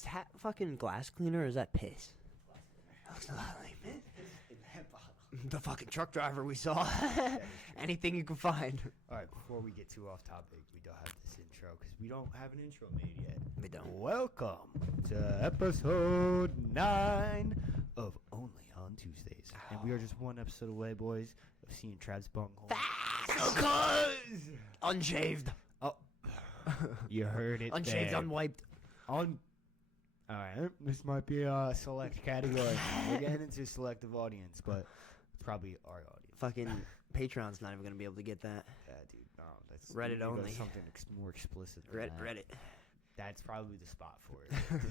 Is that fucking glass cleaner or is that piss? Looks a lot like piss. In that bottle. The fucking truck driver we saw. Anything you can find. All right, before we get too off topic, we don't have this intro because we don't have an intro made yet. We don't. Welcome to episode 9 of Only on Tuesdays. And we are just one episode away, boys, of seeing Trav's bunghole. Cuz! Unshaved. Oh, you heard it Unshaved, there. unwiped. All right, this might be a select category. We're getting into selective audience, but it's probably our audience. Fucking Patreon's not even going to be able to get that. Yeah, dude, no, that's Reddit we gotta go only. Something more explicit. Than that. Reddit. That's probably the spot for it.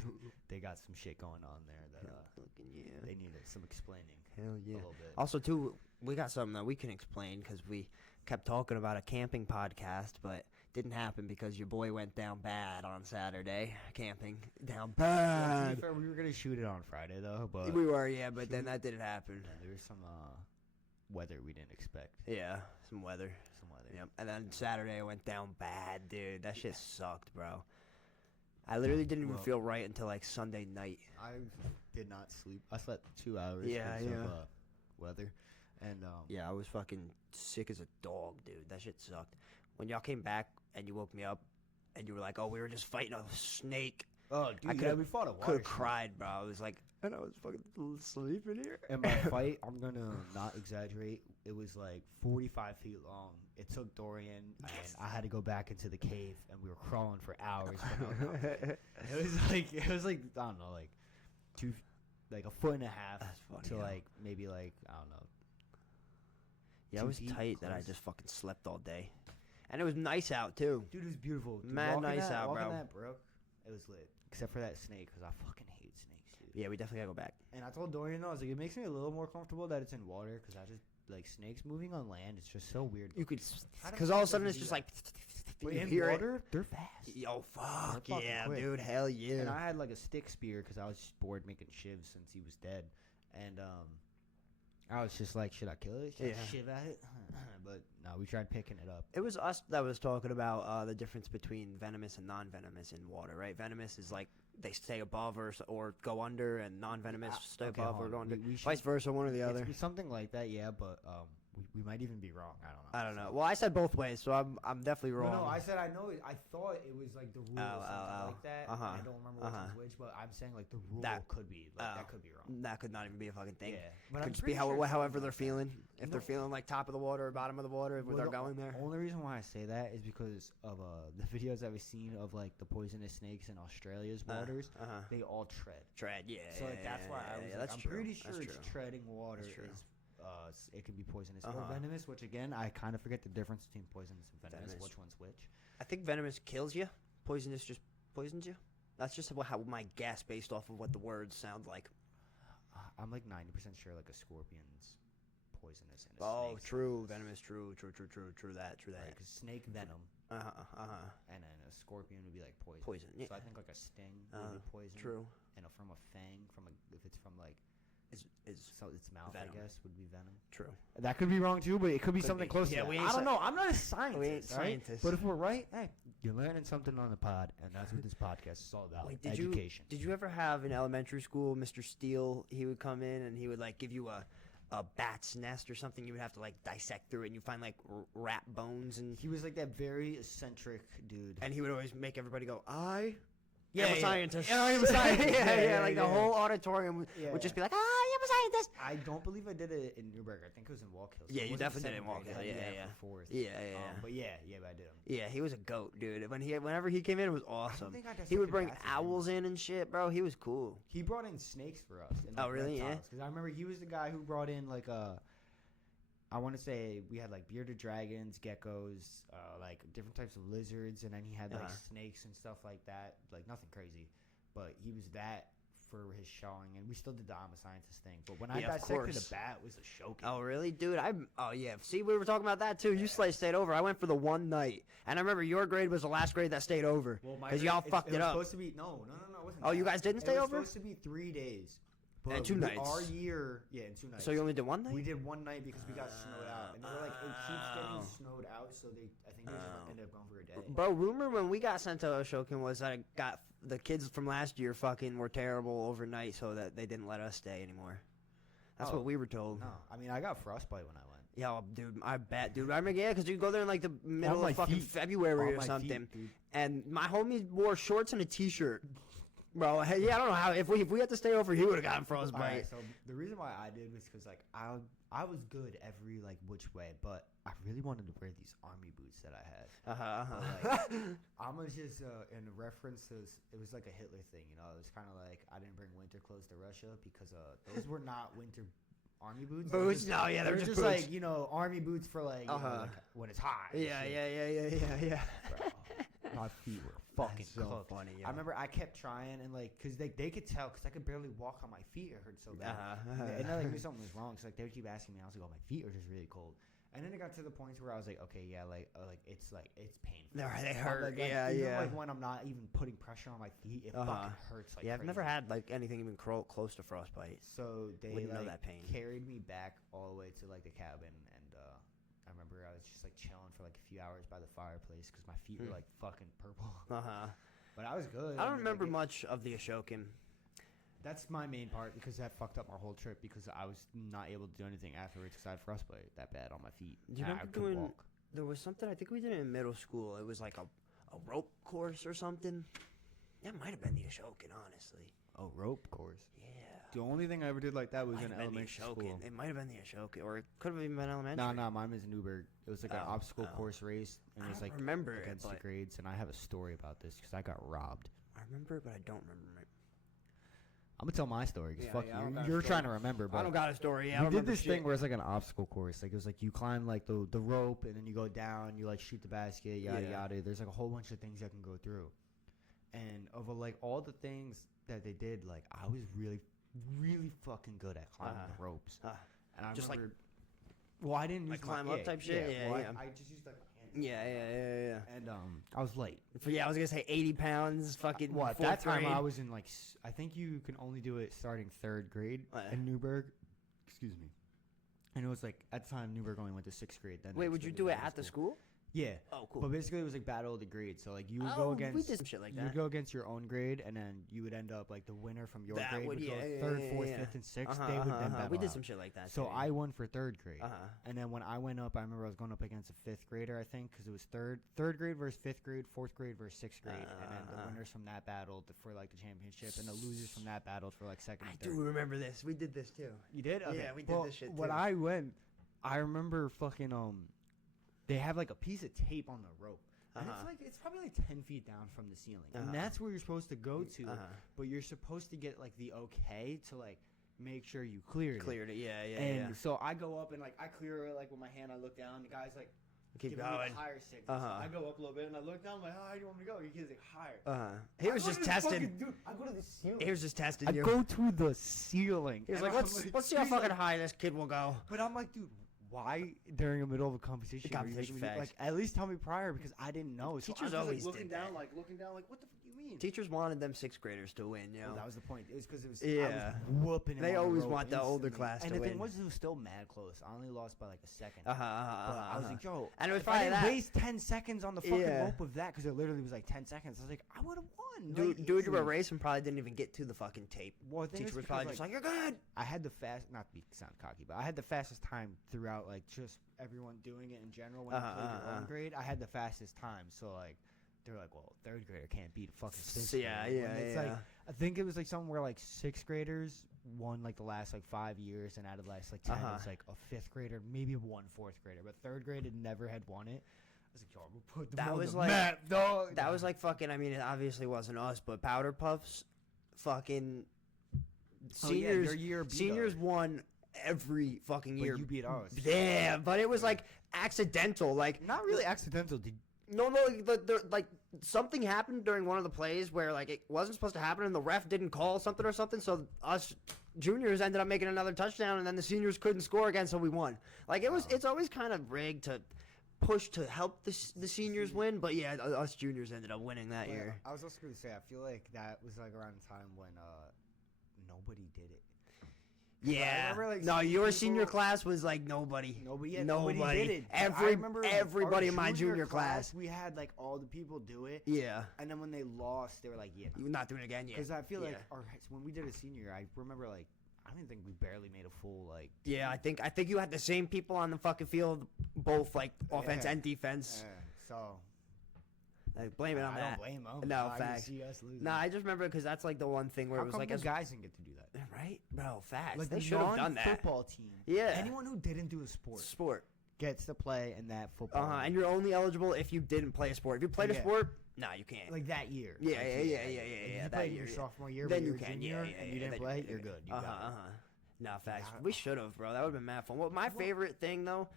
They got some shit going on there that they needed some explaining. Hell A yeah. little bit. Also, too, we got something that we can explain because we kept talking about a camping podcast, but didn't happen because your boy went down bad on Saturday. Camping down Well, to bad. be fair, we were gonna shoot it on Friday though, but We were, yeah, but then that didn't happen. yeah, there was some weather we didn't expect. Yeah, some weather. Some weather. Yep. And then Saturday I went down bad, dude. That shit sucked, bro. I literally didn't even Well- feel right until like Sunday night. I did not sleep. I slept 2 hours Yeah, because yeah. of weather, and Yeah, I was fucking sick as a dog, dude. That shit sucked. When y'all came back and you woke me up and you were like, "Oh, we were just fighting a snake." oh, I dude, could've- we fought a Could water have cried, bro. I was like, and I was fucking sleeping here. And my fight, I'm gonna not exaggerate. It was like 45 feet long. It took Dorian, and I had to go back into the cave, and we were crawling for hours. It was like I don't know, like a foot and a half That's funny, to yeah. like maybe like I don't know. Yeah, I 2 was feet tight that I close. just fucking slept all day, and it was nice out too. Dude, it was beautiful. Dude, Mad walking nice out, walking bro. that brook, it was lit. Except for that snake, because I fucking hate snakes, dude. Yeah, we definitely gotta go back. And I told Dorian, though, I was like, it makes me a little more comfortable that it's in water, because I just, like, snakes moving on land, it's just so weird. You could, How the because fuck all of a does sudden it it's do just that? like, But you in hear it. water, they're fast. Yo, fuck fucking yeah, quick. dude, hell yeah. And I had, like, a stick spear, because I was just bored making shivs since he was dead. And, I was just like, should I kill it? Should I Yeah. shiv at it? But, no, we tried picking it up. It was us that was talking about the difference between venomous and non-venomous in water, right? Venomous is like they stay above or go under, and non-venomous stay Okay, above hold or on. go under. We should- Vice versa, one or the other. It's something like that, yeah, but, we might even be wrong. I don't know. I don't know. Well, I said both ways, so I'm definitely wrong. No, I said I know it. I thought it was like the rule or something like that. Uh-huh, I don't remember which one's which, but I'm saying like the rule That- could be like oh. that could be wrong. That could not even be a fucking thing. Yeah, It but could I'm just be pretty sure it's however something they're like that. feeling. If they're No. feeling like top of the water or bottom of the water, if Well, they're the going there. Only reason why I say that is because of the videos that we've seen of like the poisonous snakes in Australia's waters. They all tread. Tread, yeah. So like that's why I was yeah, like, that's I'm true. pretty That's sure it's true. treading water That's true. is it can be poisonous or Uh-huh. venomous. Which again, I kind of forget the difference between poisonous and venomous. Venomous. Which one's which? I think venomous kills you. Poisonous just poisons you. That's just how my guess based off of what the words sound like. I'm like 90% sure like a scorpion's poisonous and a Oh, snake's true. venomous. Venomous, true that. Right, 'cause snake venom, and then a scorpion would be like poison. Poison, yeah. So I think like a sting would be poison. True. And from a fang, if it's from like Is so its mouth, venom. I guess would be venom. true. That could be wrong too, but it could be Could something be. close Yeah, to we that. ain't I don't sci- know. I'm not a scientist. We ain't all right? scientists. But if we're right, hey, you're learning something on the pod, and that's what this podcast is all about. Wait, Education. Did you ever have in elementary school, Mr. Steele? He would come in and he would like give you a bat's nest or something. You would have to like dissect through it, and you find like rat bones and He was like that very eccentric dude. and he would always make everybody go, "I." Yeah, I'm a yeah. scientist. Yeah, I'm a scientist. yeah, Yeah, yeah, like the yeah. whole auditorium would Yeah, just yeah. be like, "Ah, I'm a scientist." I don't believe I did it in Newburgh. I think it was in Walk Hill. So Yeah, it you wasn't definitely did it in second Walk grade. Hill, I did yeah, that yeah. for fourth. Yeah. But yeah, I did them. Yeah, he was a goat, dude. Whenever he came in, it was awesome. think I He would dissected bring bats with him. owls in and shit, bro. He was cool. He brought in snakes for us. And, Oh, really? Yeah. Because I remember he was the guy who brought in like I want to say we had like bearded dragons, geckos, like different types of lizards, and then he had like snakes and stuff like that. Like nothing crazy, but he was that for his showing, and we still did the I'm a scientist thing. But when I Yeah, of dissected course. a bat, it was a show. Oh, really? Dude, oh, yeah. See, we were talking about that, too. You stayed over. I went for the one night. And I remember your grade was the last grade that stayed over. Because y'all fucked it was up. Supposed to be, no, it wasn't Oh, that. you guys didn't It stay was over? supposed to be 3 days. But And 2 we- nights. Our year, in 2 nights. So you only did one night? We did one night because we got snowed out, and they were like, it keeps getting Oh. snowed out, so I think they just ended up going for a day. Bro, rumor when we got sent to Oshokin was that the kids from last year fucking were terrible overnight, so that they didn't let us stay anymore. That's Oh, what we were told. No, I mean I got frostbite when I went. Yeah, well, dude, I bet, dude. I remember, yeah, because you go there in like the middle my of fucking feet. February On or my something, feet, dude. and my homie wore shorts and a t-shirt. Bro, yeah, I don't know how. If we had to stay over, he would have gotten frostbite. Alright, so the reason why I did was because like I was good every like which way, but I really wanted to wear these army boots that I had. I'm gonna just in reference to it was like a Hitler thing, you know. It was kind of like I didn't bring winter clothes to Russia because those were not winter army boots. Boots? No, yeah, they're just boots. like army boots for like, you know, like when it's hot. and Yeah, shit. yeah. Bro, my feet were fucking That's so cooked. funny, yo. I remember I kept trying and like, cause they could tell, cause I could barely walk on my feet. It hurt so bad. And they like knew something was wrong. So like they would keep asking me. I was like, oh, my feet are just really cold. And then it got to the point where I was like, okay, yeah, it's painful. They hurt. Like, Yeah, even, yeah. like when I'm not even putting pressure on my feet, it fucking hurts. Like Yeah, I've never crazy. had like anything even close to frostbite. So they Wouldn't know like that pain. carried me back all the way to like the cabin, and I remember I was just like chilling for like a few hours by the fireplace because my feet were like fucking purple. But I was good. I don't mean, remember like, much of the Ashokan. That's my main part because that fucked up my whole trip because I was not able to do anything afterwards because I had frostbite that bad on my feet. Do you and I remember couldn't doing? walk. There was something I think we did it in middle school. It was like a rope course or something. That might have been the Ashokan, honestly. Oh, rope course. Yeah. The only thing I ever did like that was Might in have been the elementary school. Ashokan. It might have been the Ashokan, or it could have even been elementary. No, mine was Newburgh. It was like an obstacle course race, and it was like remember it, against the but grades. And I have a story about this because I got robbed. I remember it, but I don't remember it. I'm gonna tell my story because Yeah, fuck yeah, I don't got a you. You're story. trying to remember, but I don't got a story. I we don't did remember this shit. thing where it's like an obstacle course. Like it was like you climb like the rope and then you go down. You like shoot the basket, yada Yeah. yada. There's like a whole bunch of things you can go through. And of like all the things that they did, like I was really, really fucking good at climbing the ropes. And I just like- remember, well, I didn't like use my, climb up type shit? Yeah, well, yeah. I just used like my hands. Yeah. And I was late. Yeah, I was gonna say 80 pounds, fucking. Well, at fourth that time grade. I was in like I think you can only do it starting 3rd grade in Newburgh. Excuse me. And it was like at the time Newburgh only went to 6th grade. Then Wait, next would you year do they it went to at the school? Yeah. Oh, cool. But basically, it was like battle of the grades. So like you would Oh, go we against did some shit like you would that. go against your own grade, and then you would end up like the winner from your That grade would- would go yeah, yeah, 3rd, yeah, 4th, yeah. 5th, and 6th. They would then battle We did out. some shit like that. So too, I won for 3rd grade, Uh-huh. and then when I went up, I remember I was going up against a 5th grader, I think, because it was third grade versus 5th grade, 4th grade versus 6th grade, and then the winners from that battled for like the championship, and the losers from that battled for like 2nd I and do 3rd. remember this. We did this too. You did? Okay. Yeah, we did this shit When too. I went, I remember fucking they have like a piece of tape on the rope. And it's probably like 10 feet down from the ceiling. And that's where you're supposed to go to, but you're supposed to get like the okay to like make sure you cleared it. Cleared it. Yeah. And so I go up and like I clear it like with my hand. I look down. The guy's like, Keep giving me going. the higher signal. So I go up a little bit and I look down. I'm like, how high do you want me to go? He's like, higher. He was just testing. I go to the ceiling. He was just testing I you. go to the ceiling. He was And like, I'm let's see how he's fucking like- high this kid will go. But I'm like, dude, why during the middle of a competition? are you Competition making me- facts. like, at least tell me prior because I didn't know. So Teachers I'm just, always like, looking did down, that. like what the fuck do you mean? Teachers wanted them 6th graders to win, you know. Well, that was the point. It was because it was Yeah. I was whooping him They on the always rope want the older instantly. class and to the thing win. was, it was still mad close. I only lost by like a second. But I was like, yo, And it was if I probably didn't that. waste 10 seconds on the fucking Yeah. rope of that because it literally was like 10 seconds. I was like, I would have won. Dude, like, dude, you were easily. race and probably didn't even get to the fucking tape. Well, the thing Teacher is was because, probably just like, you're good. I had the not to be sound cocky, but I had the fastest time throughout like just everyone doing it in general. When you played your own grade, I had the fastest time. So like, they're like, well, 3rd grader can't beat a fucking 6th grader. When it's like, I think it was like something where like 6th graders won like the last like 5 years, and out of the last like 10, it was like a 5th grader, maybe one 4th grader, but 3rd grade had never had won it. I was like, yo, I'm gonna put them That on was the like- map, dog. That was like fucking. I mean, it obviously wasn't us, but Powder Puffs, fucking seniors. your year beat seniors ours. won every fucking But year. you beat ours. Yeah, but it was like accidental. Like Not really accidental. Did no, like something happened during one of the plays where like it wasn't supposed to happen, and the ref didn't call something or something. So us juniors ended up making another touchdown, and then the seniors couldn't score again, so we won. Like it was, it's always kind of rigged to push to help the seniors win. But yeah, us juniors ended up winning that year. I was also going to say, I feel like that was like around the time when nobody did it. Yeah. remember, like, no, seeing your senior people- class was like nobody. Nobody did it. I Every remember everybody our in my junior class. we had like all the people do it, Yeah. and then when they lost, they were like, "Yeah," You're not doing it again. Yeah. because I feel like Yeah. when we did a senior year, I remember like I don't think we barely made a full like. Yeah, I think you had the same people on the fucking field, both like offense Yeah. and defense. So Like, blame it on I that. don't blame them. No, I can facts. see us losing. No, I just remember because that's like the one thing where How it was come like, the as, guys didn't get to do that? right, bro, facts. Like They the should have done that. football team. Yeah. Anyone who didn't do a sport Sport. gets to play in that football. And you're only eligible if you didn't play a sport. If you played a Yeah. sport, nah, you can't. like that year. Yeah, Like, yeah. If Yeah, you that played year, your yeah. sophomore year, Then but you you're a can, junior, yeah, and you didn't then play, can, you're good. You got it. Nah, facts. Yeah. We should have, bro. That would have been mad fun. Well, my favorite thing though,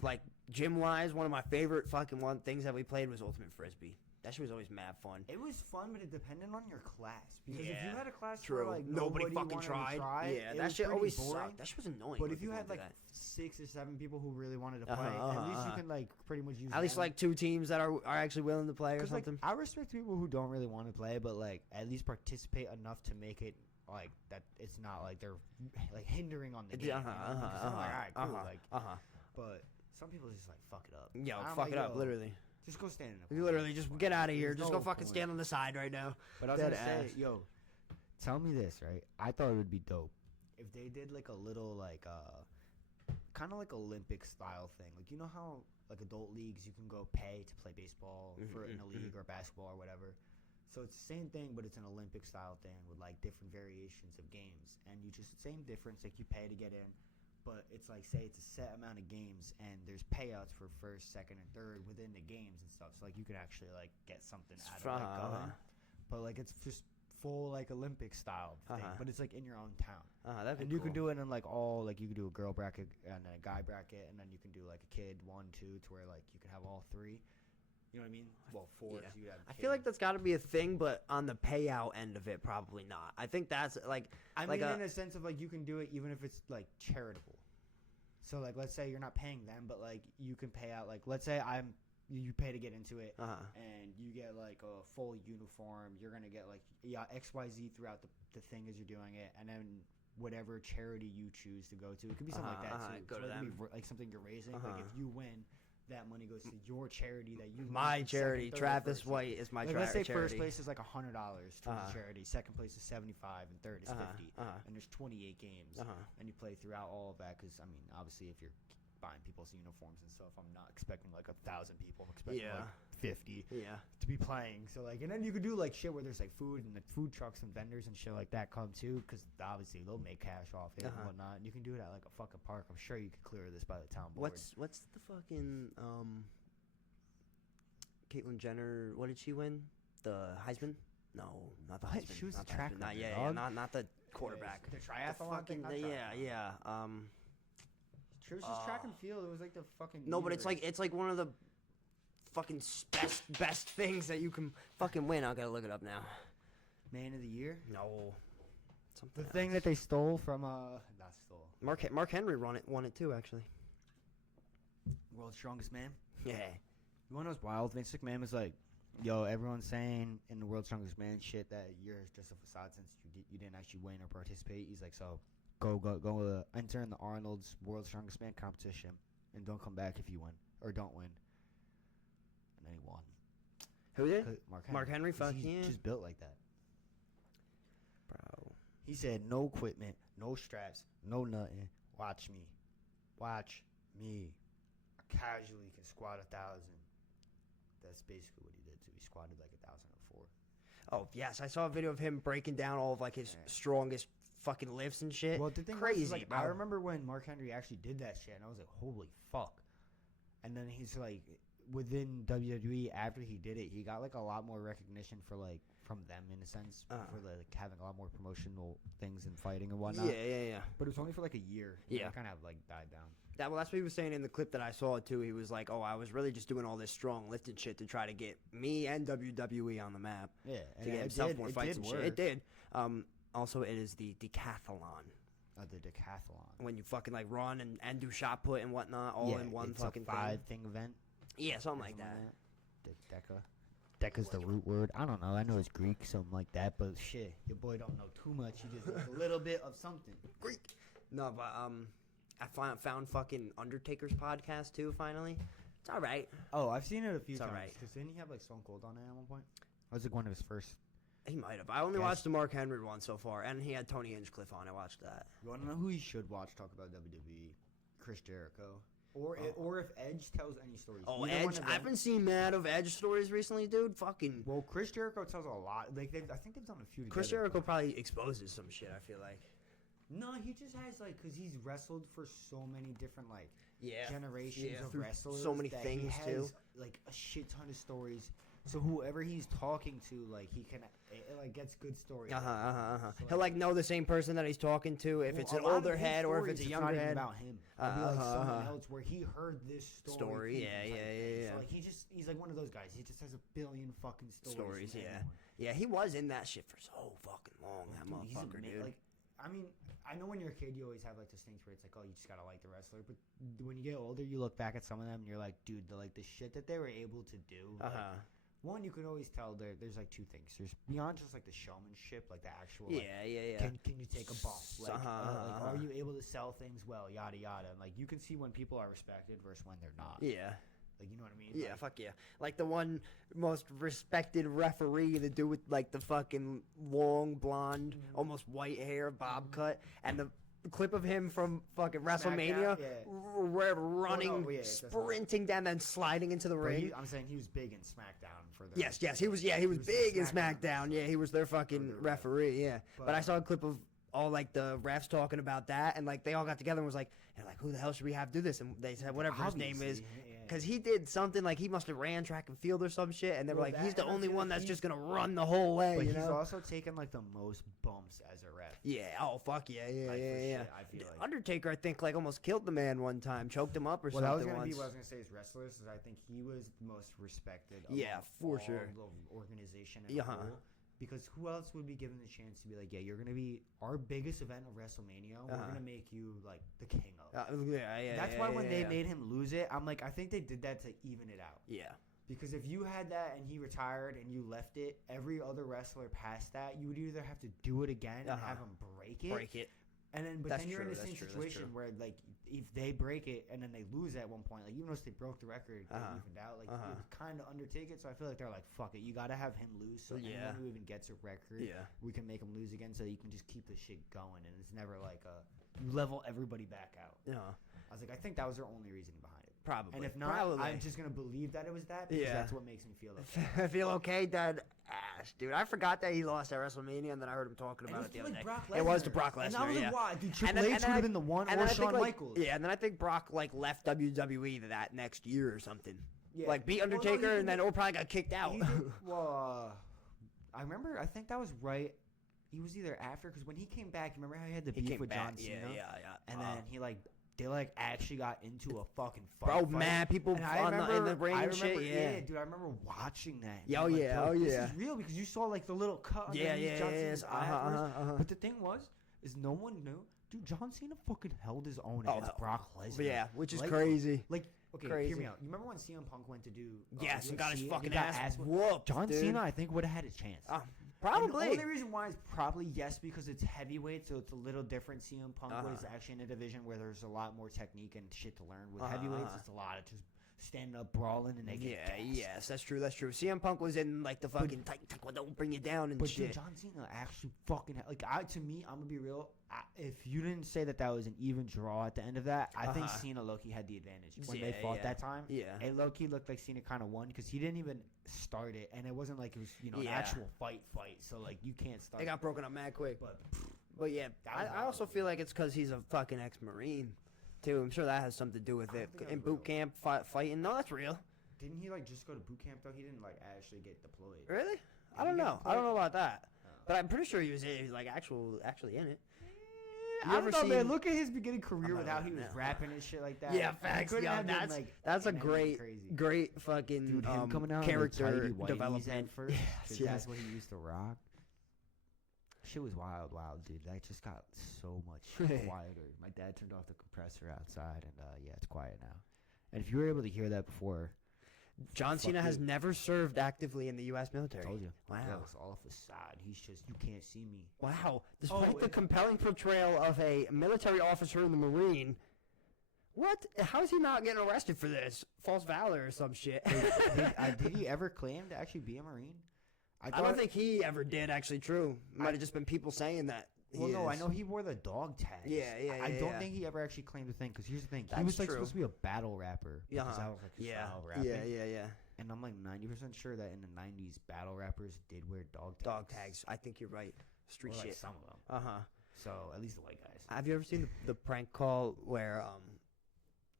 like gym wise, one of my favorite fucking things that we played was ultimate frisbee. That shit was always mad fun. It was fun, but it depended on your class. Because if you Yeah, had a class True. where like Nobody fucking wanted to tried. try, Yeah, it that was shit pretty always boring. sucked. That shit was annoying. But when if you people had would like do that. 6 or 7 people who really wanted to play, Uh-huh, at least you uh-huh. can like pretty much use. at least them. like 2 teams that are actually willing to play or 'Cause, like, something. I respect people who don't really want to play, but like at least participate enough to make it like that. It's not like they're like hindering on the game. Uh-huh, you know? 'Cause I'm like, all right, cool. Like, uh-huh. but some people just like fuck it up. Yo, I'm fuck like, it up, yo, literally. Just go stand in the You corner. literally just get out of here. There's Just no go fucking point. stand on the side right now. But I was Dead gonna say, ass. yo, tell me this, right? I thought it would be dope if they did like a little like kind of like Olympic style thing. Like you know how like adult leagues you can go pay to play baseball for in a league or basketball or whatever. So it's the same thing, but it's an Olympic style thing with like different variations of games, and you just same difference. Like you pay to get in, but it's like say it's a set amount of games, and there's payouts for first, second, and third within the games and stuff. So like you can actually like get something out of like going. But like it's just full like Olympic style thing, but it's like in your own town. That'd be And you cool. can do it in like all like you can do a girl bracket and then a guy bracket, and then you can do like a kid 1, 2 to where like you can have all 3. You know what I mean? Well, 4. Yeah. 'Cause you have I kid. feel like that's got to be a thing, but on the payout end of it, probably not. I think that's like I like mean a- in a sense of like you can do it even if it's like charitable. So like let's say you're not paying them, but like you can pay out like let's say you pay to get into it. And you get like a full uniform. You're gonna get like XYZ throughout the thing as you're doing it, and then whatever charity you choose to go to. It could be something like that too. go So to it could them. be like something you're raising. Like if you win, that money goes to your charity that you. my won, charity. second, third, Travis first. White is my Like, let's say charity. first place is like $100 towards the charity. Second place is 75, and third is 50. And there's 28 games, and you play throughout all of that. Because I mean, obviously, if you're buying people's uniforms and stuff, I'm not expecting like 1,000 people. I'm expecting Yeah. like 50 Yeah. to be playing. So like, and then you could do like shit where there's like food and the food trucks and vendors and shit like that come too, because obviously they'll make cash off it and whatnot. And you can do it at like a fucking park. I'm sure you could clear this by the town board. What's the fucking Caitlyn Jenner? What did she win? The Heisman? No, not the What? Heisman. She was not the the track Heisman. Not, runner, yeah, dog. not the quarterback. The The triathlon fucking, thing? yeah. It was just track and field. It was like the fucking. No, but it's like one of the fucking best things that you can fucking win. I gotta look it up now. Man of the Year. No, The something. thing that they stole from not stole. Mark Henry won it too, actually. World's Strongest Man. Yeah. You want to know what's wild? Vince McMahon was like, "Yo, everyone's saying in the World's Strongest Man shit that you're just a facade since you didn't actually win or participate." He's like, "So go enter in the Arnold's World's Strongest Man competition and don't come back if you win or don't win." And then he won. Who did? Mark Henry. 'Cause fuck he's yeah. just built like that. Bro. He said, "No equipment, no straps, no nothing. Watch me, watch me. I casually can squat 1,000." That's basically what he did too. He squatted like 1,004. Oh yes, I saw a video of him breaking down all of like his Yeah. strongest fucking lifts and shit. Well, the thing crazy, was, like, bro. I remember when Mark Henry actually did that shit, and I was like, "Holy fuck!" And then he's like, within WWE, after he did it, he got like a lot more recognition for like from them in a sense for like having a lot more promotional things and fighting and whatnot. Yeah. But it was only for like a year. Yeah. It kind of like died down. That's what he was saying in the clip that I saw too. He was like, "Oh, I was really just doing all this strong lifting shit to try to get me and WWE on the map Yeah, to get himself more fights and shit." work. It did. Also, it is the decathlon The decathlon. when you fucking like run and do shot put and whatnot all in one it's fucking a 5-thing event. thing. Yeah, something or like that. Deca. Deca's the root word. I don't know. I know it's Greek, something like that. But shit, your boy don't know too much. He just knows a little bit of something. Greek. No, but I found fucking Undertaker's podcast too. Finally, it's all right. Oh, I've seen it a few It's times. alright. Because didn't he have like Stone Cold on it at one point? That was like one of his first. He might have. I only Yes. watched the Mark Henry one so far, and he had Tony Hinchcliffe on. I watched that. You want to know who you should watch talk about WWE? Chris Jericho. Or if Edge tells any stories. Oh, Either one Edge! of I them. haven't seen mad of Edge stories recently, dude. Fucking Well, Chris Jericho tells a lot. Like I think they've done a few together. Chris Jericho probably exposes some shit. I feel like. No, he just has like because he's wrestled for so many different like Yeah. generations of through wrestlers. so many that things, he has, too. Like a shit ton of stories. So whoever he's talking to, like he can, it like gets good stories. So, He'll like know the same person that he's talking to if well, it's a an lot of older his head or if it's stories, a not younger even head. about him. It'll be like someone else where he heard this story. Story, from yeah, type yeah, thing. yeah. So like he's like one of those guys. He just has a billion fucking stories. from Yeah. everyone. Yeah, he was in that shit for so fucking long. That Dude, he's motherfucker, dude. Like, I mean, I know when you're a kid, you always have like those things where it's like, oh, you just gotta like the wrestler. But when you get older, you look back at some of them and you're like, dude, the shit that they were able to do. Like, one, you can always tell there's like two things. There's beyond just like the showmanship, like the actual. Like, Yeah. Can you take a bump? Like, are you able to sell things well? Yada yada. And like you can see when people are respected versus when they're not. Yeah. Like you know what I mean? Yeah, Like, fuck yeah. Like the one most respected referee, the dude with like the fucking long blonde, almost white hair, bob cut, and the clip of him from fucking WrestleMania, yeah. running, yeah, that's not- sprinting down, then sliding into the but ring. I'm saying he was big in SmackDown for the. Yes, he was. Yeah, he was big in SmackDown. Yeah, he was their fucking their referee. Yeah, but But- I saw a clip of all like the refs talking about that, and like they all got together and was like, who the hell should we have do this? And they said whatever his name is, Obviously, yeah. because he did something like he must have ran track and field or some shit, and they were Well, like, he's that- the and I only feel one like that's he's- just gonna run the whole way. But you he's know? also taken like the most bumps as a ref. Yeah. Oh fuck yeah. Like, for Yeah. shit, I feel like. Undertaker, I think, like almost killed the man one time, choked him up or Well, that was something gonna be once. what I was gonna say. Is wrestlers, is I think he was the most respected. Yeah, among for all sure. The organization. Yeah, Yeah. Because who else would be given the chance to be like, yeah, you're gonna be our biggest event of WrestleMania. We're gonna make you like the king of. Yeah. That's why when they made him lose it, I'm like, I think they did that to even it out. Yeah. Because if you had that and he retired and you left it, every other wrestler past that, you would either have to do it again and have him break it. And then, but That's then you're in true, the same that's true, that's situation true. where, like, if they break it and then they lose at one point, like, even though they broke the record, they evened out, like, you kind of undertake it. So I feel like they're like, fuck it, you got to have him lose. So anyone who even gets a record, we can make him lose again so you can just keep the shit going. And it's never like you level everybody back out. Yeah. I was like, I think that was their only reasoning behind it. Probably. And if not, I'm just going to believe that it was that because that's what makes me feel okay. I feel okay, Dad. Ash, dude. I forgot that he lost at WrestleMania, and then I heard him talking about it the other day. It was to Brock Lesnar. And I was like, why? Dude, Triple then- H and would then have been the one, and or then I think, Shawn like, Michaels. Yeah, and then I think Brock like left WWE that next year or something. Yeah. Like beat Well, no, Undertaker, he and then did- or probably got kicked out. He did, well, I remember. I think that was right. He was either after because when he came back, you remember how he had the He beef came with back. John Cena? Yeah. And then he they actually got into a fucking fight. Bro, fight. mad people And I in the remember- ring I and shit. remember- Yeah. dude, I remember watching that. Yeah, I'm like, yeah, bro, oh, this yeah. is real because you saw like the little cut. Yeah, underneath John Cena's eye at first. uh-huh. But the thing is no one knew. Dude, John Cena fucking held his own Oh, against Brock Lesnar. Yeah, which is Like- crazy. Like, okay, Crazy. hear me out. You remember when CM Punk went to do Yes, and got his UFC, fucking he got ass whooped. John dude. Cena, I think, would have had a chance. And Probably. the only reason why is probably yes because it's heavyweight, so it's a little different. CM Punk was actually in a division where there's a lot more technique and shit to learn. With heavyweights, it's a lot of just standing up, brawling, and they get gassed. Yes, that's true. CM Punk was in like the fucking don't bring you down and But shit. dude, John Cena actually fucking to me, I'm gonna be real. If you didn't say that was an even draw at the end of that, I think Cena Loki had the advantage when they fought that time. Yeah. And Loki looked like Cena kind of won because he didn't even start it, and it wasn't like it was an actual fight. So like you can't start. They got broken up mad quick. But yeah, That was I also feel like it's because he's a fucking ex-Marine, too. I'm sure that has something to do with I it. don't think In that's boot real. camp, fighting. No, that's real. didn't he just go to boot camp though? He didn't actually get deployed. Really? I he don't get know. I don't know about that. Oh. But I'm pretty sure he was actually in it. You I ever don't know, man. seen- Look at his beginning career I'm with not how he looking was now. rapping and shit like that. Yeah, He facts. couldn't Yeah, have been, that's a in anything great, crazy. great fucking Dude, him coming out character in the tidy whities development. at first. Yes, 'cause yes. That's what he used to rock. Shit was wild, dude. That just got so much quieter. My dad turned off the compressor outside, and yeah, it's quiet now. And if you were able to hear that before, John Cena Fuck has you. never served actively in the U.S. military. Told you. Wow. That was all a facade. He's just, you can't see me. Wow. Despite Oh, the compelling portrayal of a military officer in the Marine, what? How is he not getting arrested for this? False valor or some shit. Did he ever claim to actually be a Marine? I don't think he ever did, actually, true. Might have just been people saying that. Well, no, I know he wore the dog tags. Yeah, I don't yeah. think he ever actually claimed a thing. Because here's the thing, he That's was like true. supposed to be a battle rapper. Because Uh-huh. that was like his Yeah, style of rapping. yeah. And I'm like 90% sure that in the 90s, battle rappers did wear dog tags. Dog tags. I think you're right. Street Or, like, shit. some of them. Uh-huh. So at least the white guys. Have you ever seen the prank call where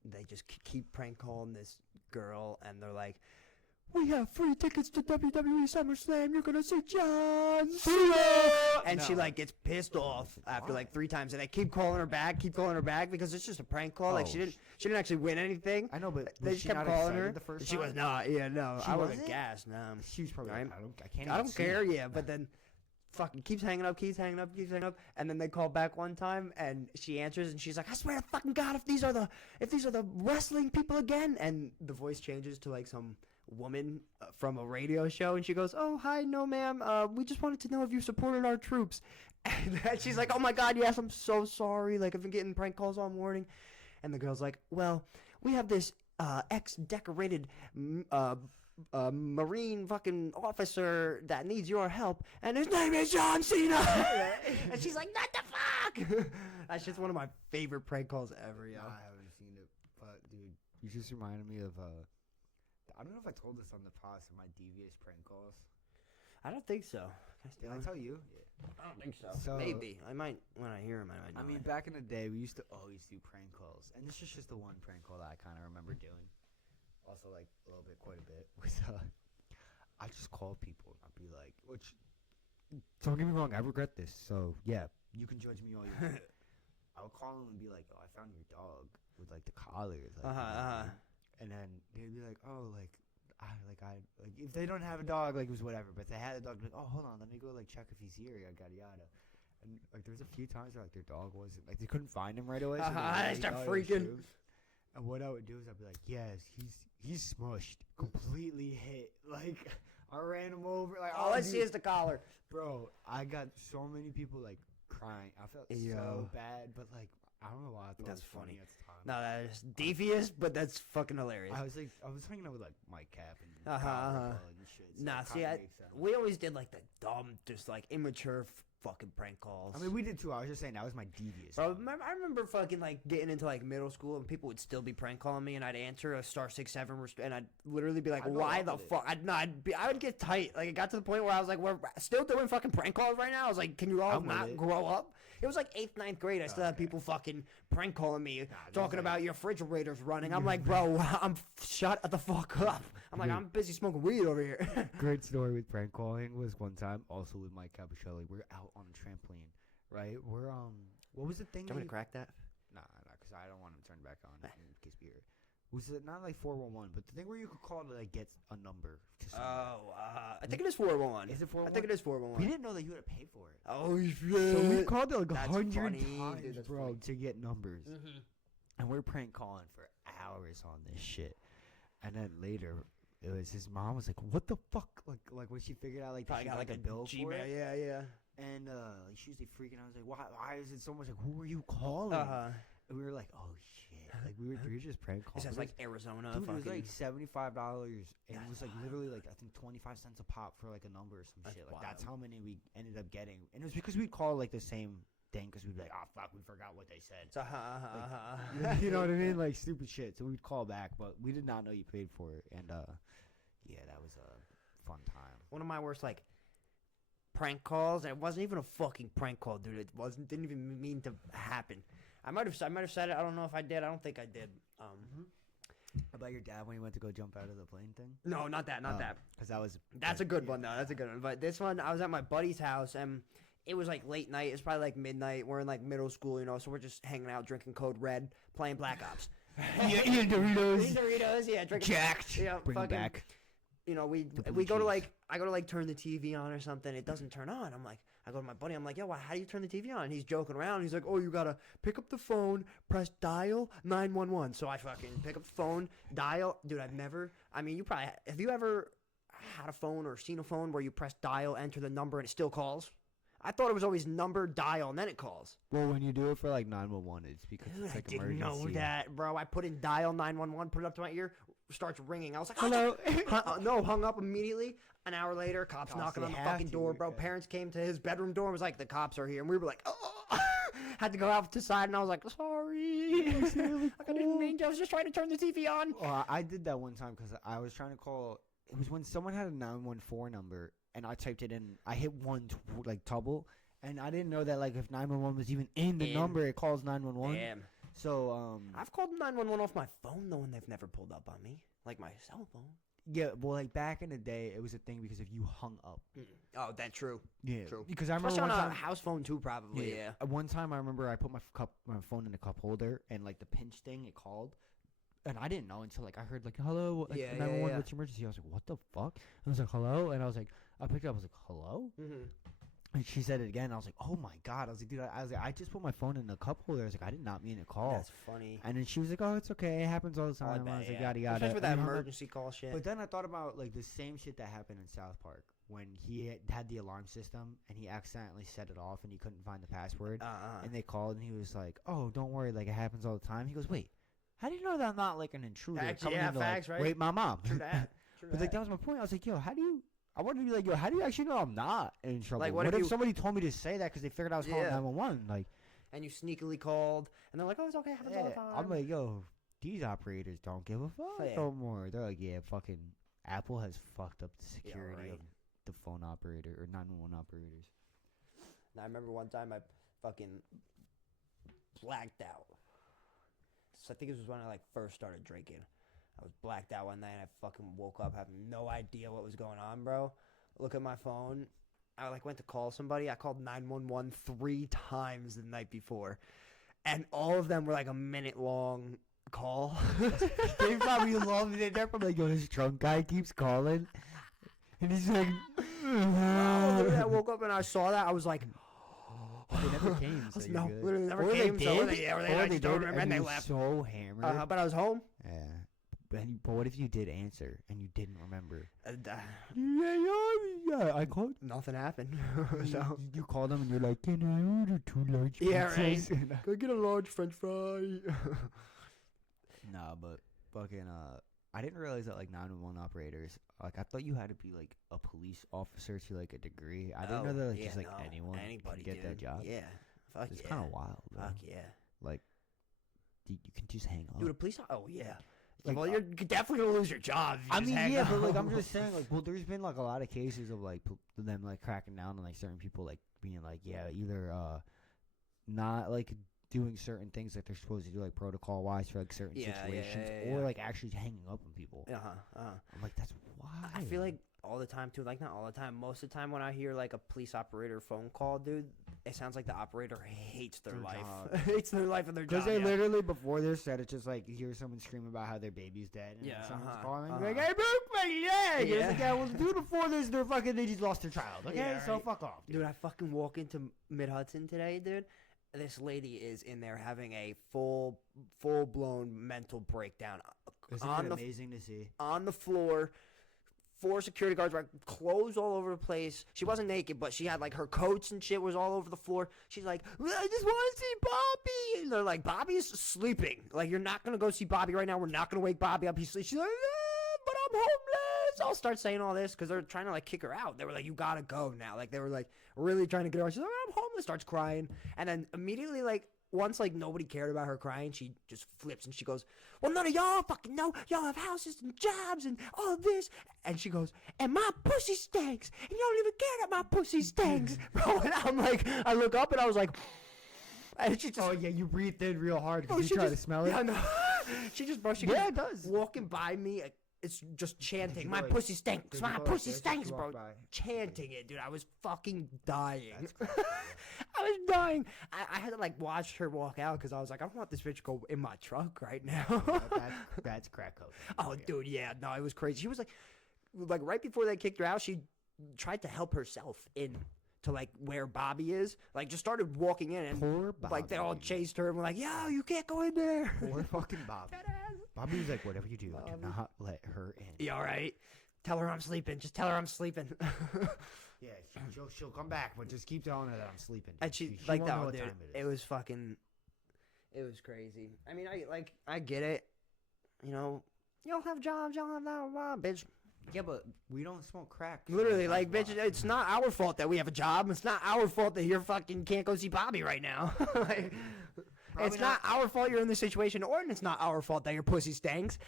they just keep prank calling this girl and they're like, "We have free tickets to WWE SummerSlam. You're gonna see John Cena," and she No. like gets pissed off after like 3 times, and they keep calling her back because it's just a prank call. Like Oh, she didn't actually win anything. I know, but They was just she kept not calling excited her. the first She time? was not. Yeah, no, She I wasn't wasn't? gassed. No, She was probably like, Right? I can't I even don't see care. it. Yeah, but then fucking keeps hanging up, and then they call back one time, and she answers, and she's like, "I swear to fucking God, if these are the wrestling people again," and the voice changes to like some woman from a radio show, and she goes, "Oh, hi, no, ma'am. We just wanted to know if you supported our troops," and then she's like, "Oh my God, yes, I'm so sorry. Like I've been getting prank calls all morning," and the girl's like, "Well, we have this ex-decorated." Marine fucking officer that needs your help, and his name is John Cena. And she's like, "What the fuck?" That's just one of my favorite prank calls ever, yo. I haven't seen it, but dude, you just reminded me of I don't know if I told this on the past of my devious prank calls. I don't think so. Did I tell you? I don't think so. So- Maybe I might when I hear him. I might. I know mean, it. back in the day, we used to always do prank calls, and this is just the one prank call that I kind of remember doing. Also, like a little bit, quite a bit. Was I just call people and I'd be like, which don't get me wrong, I regret this. So yeah, you can judge me all you want. I would call them and be like, "Oh, I found your dog with like the collars." Like, And then they'd be like, "Oh, like if they don't have a dog, like it was whatever. But if they had a dog, like, oh, hold on, let me go like check if he's here, yada yada." And like there's a few times where like their dog wasn't, like they couldn't find him right away. So They they start thought it was freaking. true. And what I would do is I'd be like, "Yes, he's smushed, completely hit. Like I ran him over. Like All I see is the collar. bro. I got so many people like crying. I felt Yo. so bad, but like I don't know why I thought That's it was funny funny. at the time. No, that is devious, but that's fucking hilarious. I was hanging out with like Mike Cap and Uh-huh, Kyle uh-huh. Rebel and shit. So Nah, it see, kinda makes sense. we always did like the dumb, just like immature fucking prank calls. I mean, we did too. I was just saying that was my devious. Bro, one. I remember fucking like getting into like middle school and people would still be prank calling me and I'd answer a star 6-7 and I'd literally be like, I'd go "Why up the with it. fuck?" I would get tight. Like it got to the point where I was like, "We're still doing fucking prank calls right now." I was like, "Can you all I'm with not it. grow up?" It was like 8th, 9th grade. I still had Okay. people fucking prank calling me, there's talking like- about your refrigerator's running. I'm like, "Bro, shut the fuck up." I'm like, Dude. "I'm busy smoking weed over here." Great story with prank calling was one time also with Mike Capichelli. We're out on a trampoline, right? We're what was the thing? Do you want me that to crack that? Nah, because I don't want him to turn back on in case we hear it. Was it not like 411, but the thing where you could call to like get a number to someone? Oh, I think it is 411. Is it I think it 411? is We 411. didn't know that you had to pay for it. Oh shit! So we called it like That's 100 funny, times, dude, that's bro, funny. to get numbers. Mhm. And we're prank calling for hours on this shit. And then later, it was his mom was like, "What the fuck?" Like when she figured out like that Probably she got got like the a bill for Gmail. it. Yeah, yeah. And like she was like freaking out. I was like, "Why is it so much?" Like, who are you calling? And we were like, "Oh shit!" Like we were just prank It calling. says But like Arizona. dude, it was fucking. like $75, and it That's was like literally like I think 25 cents a pop for like a number or some That's shit. Like that's wild. how many we ended up getting, and it was because we'd call like the same thing because we'd be like, "Oh fuck, we forgot what they said." So, You know what I mean? Like stupid shit. So we'd call back, but we did not know you paid for it, and yeah, that was a fun time. One of my worst like prank calls, and it wasn't even a fucking prank call, dude. It didn't even mean to happen. I might have said it. I don't know if I did. I don't think I did. About your dad when he went to go jump out of the plane thing? No, not that. Not that. Because that was That's a good one though. That's a good one. But this one, I was at my buddy's house and it was like late night. It's probably like midnight. We're in like middle school, you know, so we're just hanging out, drinking Code Red, playing Black Ops. Eating Doritos. Eating Doritos, yeah, drinking. Jacked. Yeah, Bring it fucking- back. You know, we The blue we go to cheese. like I go to like turn the TV on or something. It doesn't turn on. I'm like, I go to my buddy. I'm like, yo, how do you turn the TV on? And he's joking around. He's like, oh, you gotta pick up the phone, press dial 911. So I fucking pick up the phone, dial. Dude, you probably have you ever had a phone or seen a phone where you press dial, enter the number, and it still calls? I thought it was always number, dial, and then it calls. Well, when you do it for like 911, it's because Dude, it's like I didn't emergency. know that, bro. I put in dial 911, put it up to my ear, starts ringing. I was like, Hello. no, hung up immediately. An hour later, cops knocking they on the have fucking to, door, bro. yeah. Parents came to his bedroom door and was like, the cops are here. And we were like, oh. Had to go out to the side, and I was like, sorry. I didn't mean to. I was just trying to turn the TV on. Well, I did that one time because I was trying to call. It was when someone had a 914 number, and I typed it in. I hit like double, and I didn't know that like if 911 was even in the number, it calls 911. Damn. So I've called 911 off my phone, though, and they've never pulled up on me. Like my cell phone. yeah, well, like back in the day, it was a thing because if you hung up. Oh, that's true. Yeah, True. Because I remember Especially one on a time. house phone, too, probably. Yeah. One time I remember I put my phone in a cup holder and like the pinch thing it called, and I didn't know until like I heard like hello, like, Yeah, 911, yeah. what's your emergency? I was like, what the fuck? And I was like, hello, and I was like, I picked it up, I was like, hello, Mm-hmm. and she said it again. And I was like, oh my god! I was like, dude, I just put my phone in a cup holder. I was like, I did not mean to call. That's funny. And then she was like, oh, it's okay, it happens all the time. I was like, yada yada. Especially with that And we hung up. emergency call shit. But then I thought about like the same shit that happened in South Park when he had the alarm system and he accidentally set it off and he couldn't find the password. And they called and he was like, "Oh, don't worry, like it happens all the time." He goes, "Wait, how do you know that I'm not like an intruder Facts, coming yeah, in to facts, like right? rape my mom?" True that. True But like that was my point. I was like, "Yo, how do you?" I wanted to be like, "Yo, how do you actually know I'm not in trouble?" Like, what what if if you- somebody told me to say that because they figured I was calling Yeah. 911? Like, And you sneakily called, and they're like, "Oh, it's okay, happens all the time." I'm like, "Yo, these operators don't give a fuck Yeah. no more." They're like, "Yeah, fucking Apple has fucked up the security right. of the phone operator or 911 operators." And I remember one time I fucking blacked out. So I think this was when I like first started drinking. I was blacked out one night and I fucking woke up having no idea what was going on, bro. Look at my phone. I like went to call somebody. I called 911 3 times the night before. And all of them were like a minute long call. They probably loved it. They're probably like, "Yo, this drunk guy keeps calling," and he's like, Oh, literally, I woke up and I saw that. I was like, They never came. So no, you're good. literally never Or came. They So did, they, or they, or I they just don't did, remember, and and they you were left. so hammered. But I was home. Yeah. But what if you did answer and you didn't remember? And, Yeah, I called. nothing happened. So You called them and you're like, "Can I order 2 large Yeah, pizzas?" go get a large French fry. Nah, but fucking I didn't realize that like 911 operators, like I thought you had to be like a police officer to like a degree. I didn't know that like just like anyone anybody can get that dude. job. Yeah, fuck It's yeah. kind of wild, bro. Fuck yeah, Like you can just hang up. dude. A police. Oh yeah. Like, Well, you're definitely gonna lose your job. If you I just mean, hang yeah, but like up. I'm just saying, like, well, there's been like a lot of cases of like them like cracking down on like certain people, like being like, yeah, either not like doing certain things that they're supposed to do, like protocol wise for like certain situations, or like actually hanging up on people. I'm like, that's why. I feel like all the time too. Like not all the time. Most of the time when I hear like a police operator phone call, dude, it sounds like the operator hates their life. job. Hates their life and their job. Because they yeah. literally before they're set, it's just like you hear someone screaming about how their baby's dead, and Yeah, then someone's uh-huh, calling, uh-huh. like, "I broke my leg." Yeah. It's like, yeah, well, the dude before this, they're fucking, they just lost their child. Okay, Yeah, so right. fuck off, Dude, I fucking walk into Mid Hudson today, dude. This lady is in there having a full blown mental breakdown. Isn't on it the amazing to see? on the floor. 4 security guards were clothes all over the place. She wasn't naked, but she had like her coats and shit was all over the floor. She's like, "I just want to see Bobby," and they're like, "Bobby's sleeping. Like you're not gonna go see Bobby right now. We're not gonna wake Bobby up. He's sleeping." She's like, "But I'm homeless." I'll start saying all this because they're trying to like kick her out. They were like, "You gotta go now." Like they were like really trying to get her out. She's like, "I'm homeless." Starts crying, and then immediately like. Once, like, nobody cared about her crying, she just flips and she goes, "Well, none of y'all fucking know. Y'all have houses and jobs and all this." And she goes, "And my pussy stinks. And you don't even care that my pussy stinks." Bro, and I'm like, I look up and I was like, and she just, Oh yeah, you breathed in real hard oh, because she you try just, to smell it. Yeah, no. She just, bro, she Yeah, goes, it does. walking by me, it's just chanting, you "My go like- pussy stinks. Did My you go like pussy this as stinks," you bro. walk by? Chanting it, dude. I was fucking dying. That's crazy, I was dying. I had to like watch her walk out because I was like, I don't want this bitch to go in my truck right now. That's crack coke. Oh, dude, yeah, no, it was crazy. She was like right before they kicked her out, she tried to help herself in to like where Bobby is. Like just started walking in and Poor Bobby. like they all chased her and were like, "Yo, you can't go in there." Poor fucking Bobby. Bobby was like, whatever you do, do not let her in. Yeah, all right. Tell her I'm sleeping. Just tell her I'm sleeping. Yeah, she'll come back, but just keep telling her that I'm sleeping. And she won't like know that, what dude. time it is. It was fucking. It was crazy. I mean, I get it. You know, you don't have jobs, you don't have that, blah, blah, bitch. Yeah, but we don't smoke crack. so Literally, that's like, why. bitch, it's not our fault that we have a job. It's not our fault that you're fucking can't go see Bobby right now. Like, it's not our fault you're in this situation, or it's not our fault that your pussy stinks.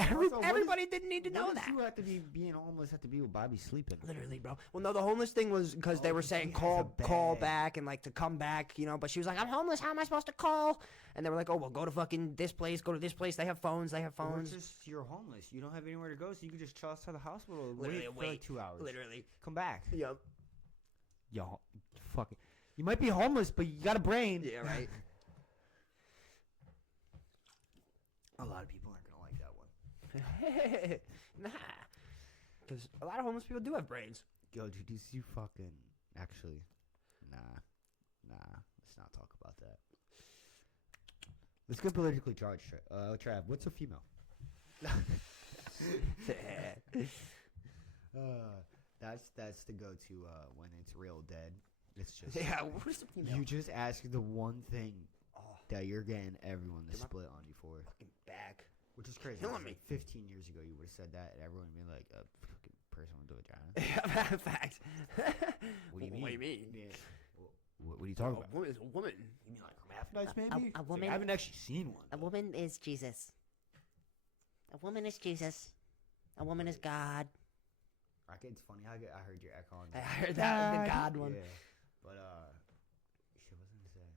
Also, what Everybody didn't need to know What does that. you have to be being homeless have to be with Bobby sleeping? Literally, bro. Well, no, the homeless thing was because they Oh, were 'cause saying he has a call bag. back and like to come back, you know. But she was like, I'm homeless. How am I supposed to call? And they were like, oh, well, go to fucking this place. Go to this place. They have phones. They have Or phones. it's just you're homeless. You don't have anywhere to go, so you can just chill outside the hospital and Literally, wait for like 2 hours. Literally. Come back. Yep. Yo, fucking. You might be homeless, but you got a brain. Yeah, right. A lot of people aren't gonna like that one. Nah. Because a lot of homeless people do have brains. Yo, dude, you fucking actually, nah. Let's not talk about that. Let's get politically charged. Trav, what's a female? That's the go-to when it's real dead. It's just Yeah, what is a female? you just ask the one thing Oh, that you're getting everyone to Get my split on you for, fucking back. which is crazy. Killing Because, me. like, 15 years ago, you would have said that, and everyone would be like, a fucking person with a vagina. Yeah, fact. What do you mean? What do you mean? Yeah. What are you talking about? A woman is a woman. You mean like hermaphrodites, maybe? a Like, woman- I haven't actually seen one. A woman is Jesus. A woman is Jesus. A woman is God. It's funny. I heard your echo on I that. heard that, the God one. Yeah. But shit, what was I gonna say?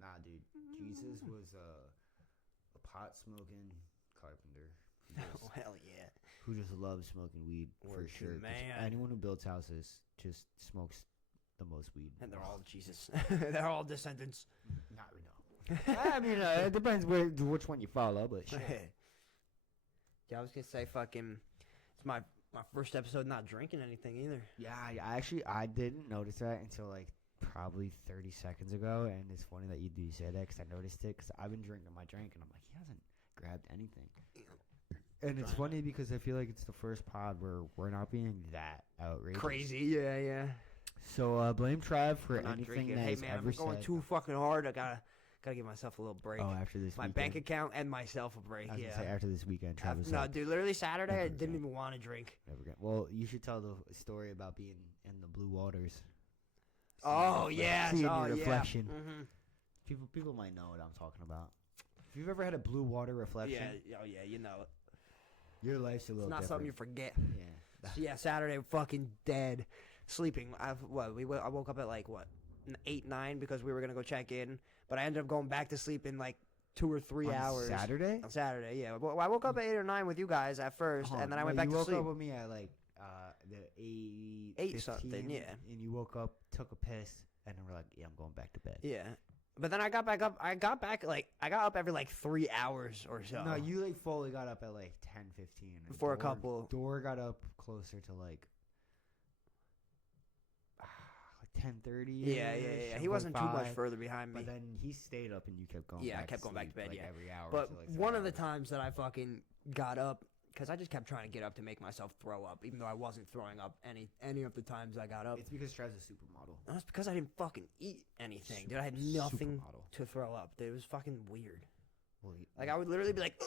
Nah, dude. Jesus was a pot smoking carpenter Oh, hell yeah. who just loves smoking weed for Word to sure. 'Cause man. anyone who builds houses just smokes the most weed. And they're all Jesus. They're all descendants. Not no. I mean, it depends which one you follow, but shit. Yeah, I was gonna say fucking. It's my first episode not drinking anything either. Yeah, I didn't notice that until like probably 30 seconds ago, and it's funny that you do say that because I noticed it because I've been drinking my drink and I'm like, he hasn't grabbed anything. And it's funny because I feel like it's the first pod where we're not being that outrageous. Crazy, yeah. So blame Trav for I'm not anything drinking. that Hey he's man, ever I'm going said. too fucking hard. I gotta give myself a little break. Oh, after this My weekend. bank account and myself a break. I was Yeah. gonna say after this weekend, Trav was No, like, dude, literally Saturday I never didn't again. even want to drink. never again. Well, you should tell the story about being in the blue waters. Oh yeah, Seeing oh your reflection. Yeah. Mm-hmm. People might know what I'm talking about. If you've ever had a blue water reflection, Yeah, oh yeah, you know it. your life's a little It's not different. something you forget. Yeah. So, yeah, Saturday fucking dead, sleeping. I woke up at like what 8, 9 because we were gonna go check in, but I ended up going back to sleep in like 2 or 3 On hours. Saturday? On Saturday, yeah. Well, I woke up at 8 or 9 with you guys at first, Huh, and then I no, went back you to woke sleep. up with me at like the 8 something, yeah. And you woke up, took a piss, and then we're like, yeah, I'm going back to bed. Yeah, but then I got back up. I got up every like 3 hours or so. No, you like fully got up at like 10:15. and For a couple. Door got up closer to like 10:30. Yeah. He wasn't too much further behind me. But then he stayed up and you kept going. Yeah, I back kept to going back to sleep, bed, like, yeah. every hour. But for, like, 3 one of the hours. times that I fucking got up, because I just kept trying to get up to make myself throw up, even though I wasn't throwing up any of the times I got up. It's because Trav's a supermodel. That's because I didn't fucking eat anything, dude. I had nothing Supermodel. to throw up. Dude, it was fucking weird. Well, Like I would literally be like,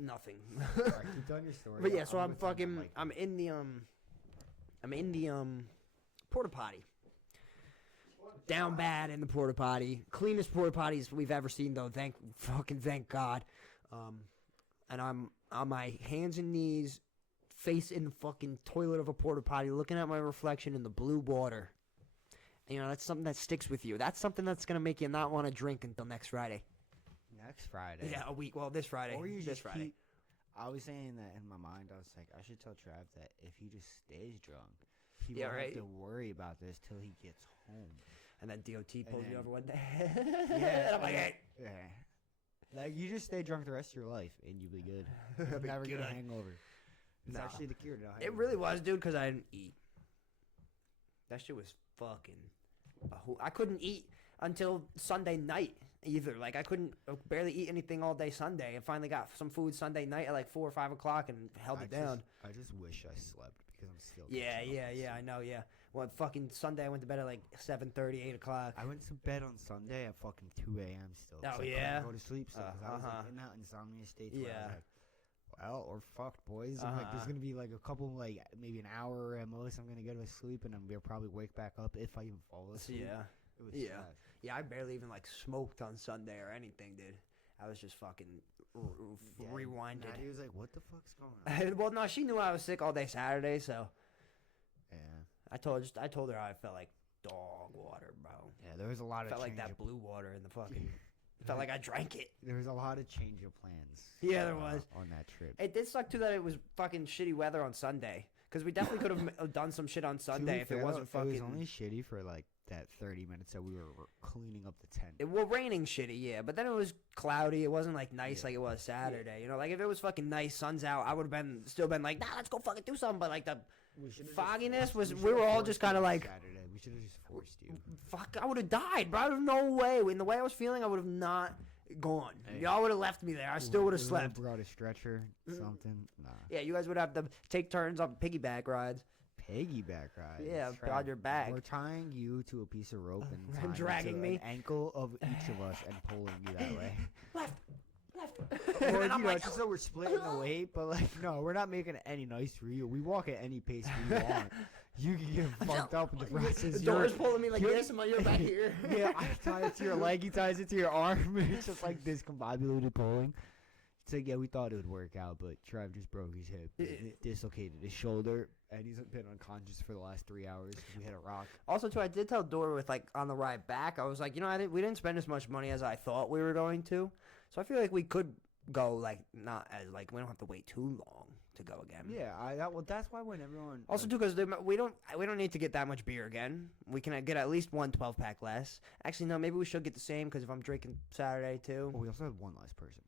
nothing. Alright, keep telling your story. But yeah, so I'm gonna tell my fucking, mic. I'm in the porta potty. Down bad in the porta potty. Cleanest porta potties we've ever seen, though. Thank God. And I'm on my hands and knees, face in the fucking toilet of a porta potty, looking at my reflection in the blue water. And, you know, that's something that sticks with you. That's something that's gonna make you not want to drink until next Friday. Next Friday. Yeah, a week. Well, this Friday. Or you this just Friday. keep. I was saying that in my mind. I was like, I should tell Trav that if he just stays drunk, he Yeah, won't right. have to worry about this till he gets home. And then DOT pulls you then- over one day. Yeah, And I'm like, hey. Yeah. Like you just stay drunk the rest of your life and you'll be good. I'll You'll be never get a good. hangover. It's No. actually the cure to no It hangover. really was, dude, because I didn't eat. That shit was fucking. I couldn't eat until Sunday night either. Like I couldn't barely eat anything all day Sunday. And finally got some food Sunday night at like 4 or 5 o'clock and held it down. I just wish I slept because I'm still. Yeah, catching up yeah, on yeah. I sleep. know. Yeah. Well, fucking Sunday I went to bed at like 7:30, 8 o'clock. I went to bed on Sunday at fucking 2 a.m. still. 'cause Oh, I couldn't yeah? go to sleep still 'cause I was Uh-huh. like, in that insomnia state. Where I Yeah. was like, well, we're fucked, boys. I'm like, there's Uh-huh. gonna be like a couple, like maybe an hour at most. I'm gonna go to sleep and then we'll probably wake back up if I even fall asleep. Yeah. It was Yeah. sad. Yeah, I barely even like smoked on Sunday or anything, dude. I was just fucking Yeah, rewinded. Maddie was like, what the fuck's going on? Well, no, she knew I was sick all day Saturday, so Yeah. I told her how I felt like dog water, bro. Yeah, there was a lot of Felt like change that of- blue water in the fucking. Felt like I drank it. There was a lot of change of plans. Yeah, there was. On that trip. It did suck too that it was fucking shitty weather on Sunday. Because we definitely could have done some shit on To Sunday be if fair, it wasn't though, fucking. It was only shitty for like that 30 minutes that we were cleaning up the tent. Well, raining shitty, yeah. But then it was cloudy. It wasn't like nice Yeah. like it was Saturday. You know, like if it was fucking nice, sun's out, I would have still been like, nah, let's go fucking do something. But like the fogginess was, we were all just kind of like, Saturday. We should have just forced you. fuck, I would have died, bro. There's no way. In the way I was feeling, I would have not gone. Hey. Y'all would have left me there. I still would have We slept. Brought a stretcher, something. Nah. Yeah, you guys would have to take turns on piggyback rides. Piggyback ride. Yeah, That's on right. your back. We're tying you to a piece of rope and tying it Dragging to me. an ankle of each of us and pulling you that way. Left. Or, And I'm you know, like, just so we're splitting the weight, but like, no, we're not making it any nice for you. We walk at any pace we want. You can get fucked up in the process. the You're- door's pulling me like you're- this, and you're back here. Yeah, I tie it to your leg, he ties it to your arm, and it's just like discombobulated pulling. It's like, yeah, we thought it would work out, but Trev just broke his hip, dislocated his shoulder, and he's been unconscious for the last 3 hours. We hit a rock. Also, too, I did tell Dora with like on the ride back, I was like, you know, we didn't spend as much money as I thought we were going to, so I feel like we could go like not as like we don't have to wait too long to go again. Yeah, well, that's why when everyone Also, too, because we don't need to get that much beer again. We can get at least one 12-pack less. Actually, no, maybe we should get the same because if I'm drinking Saturday too, we also had one less person,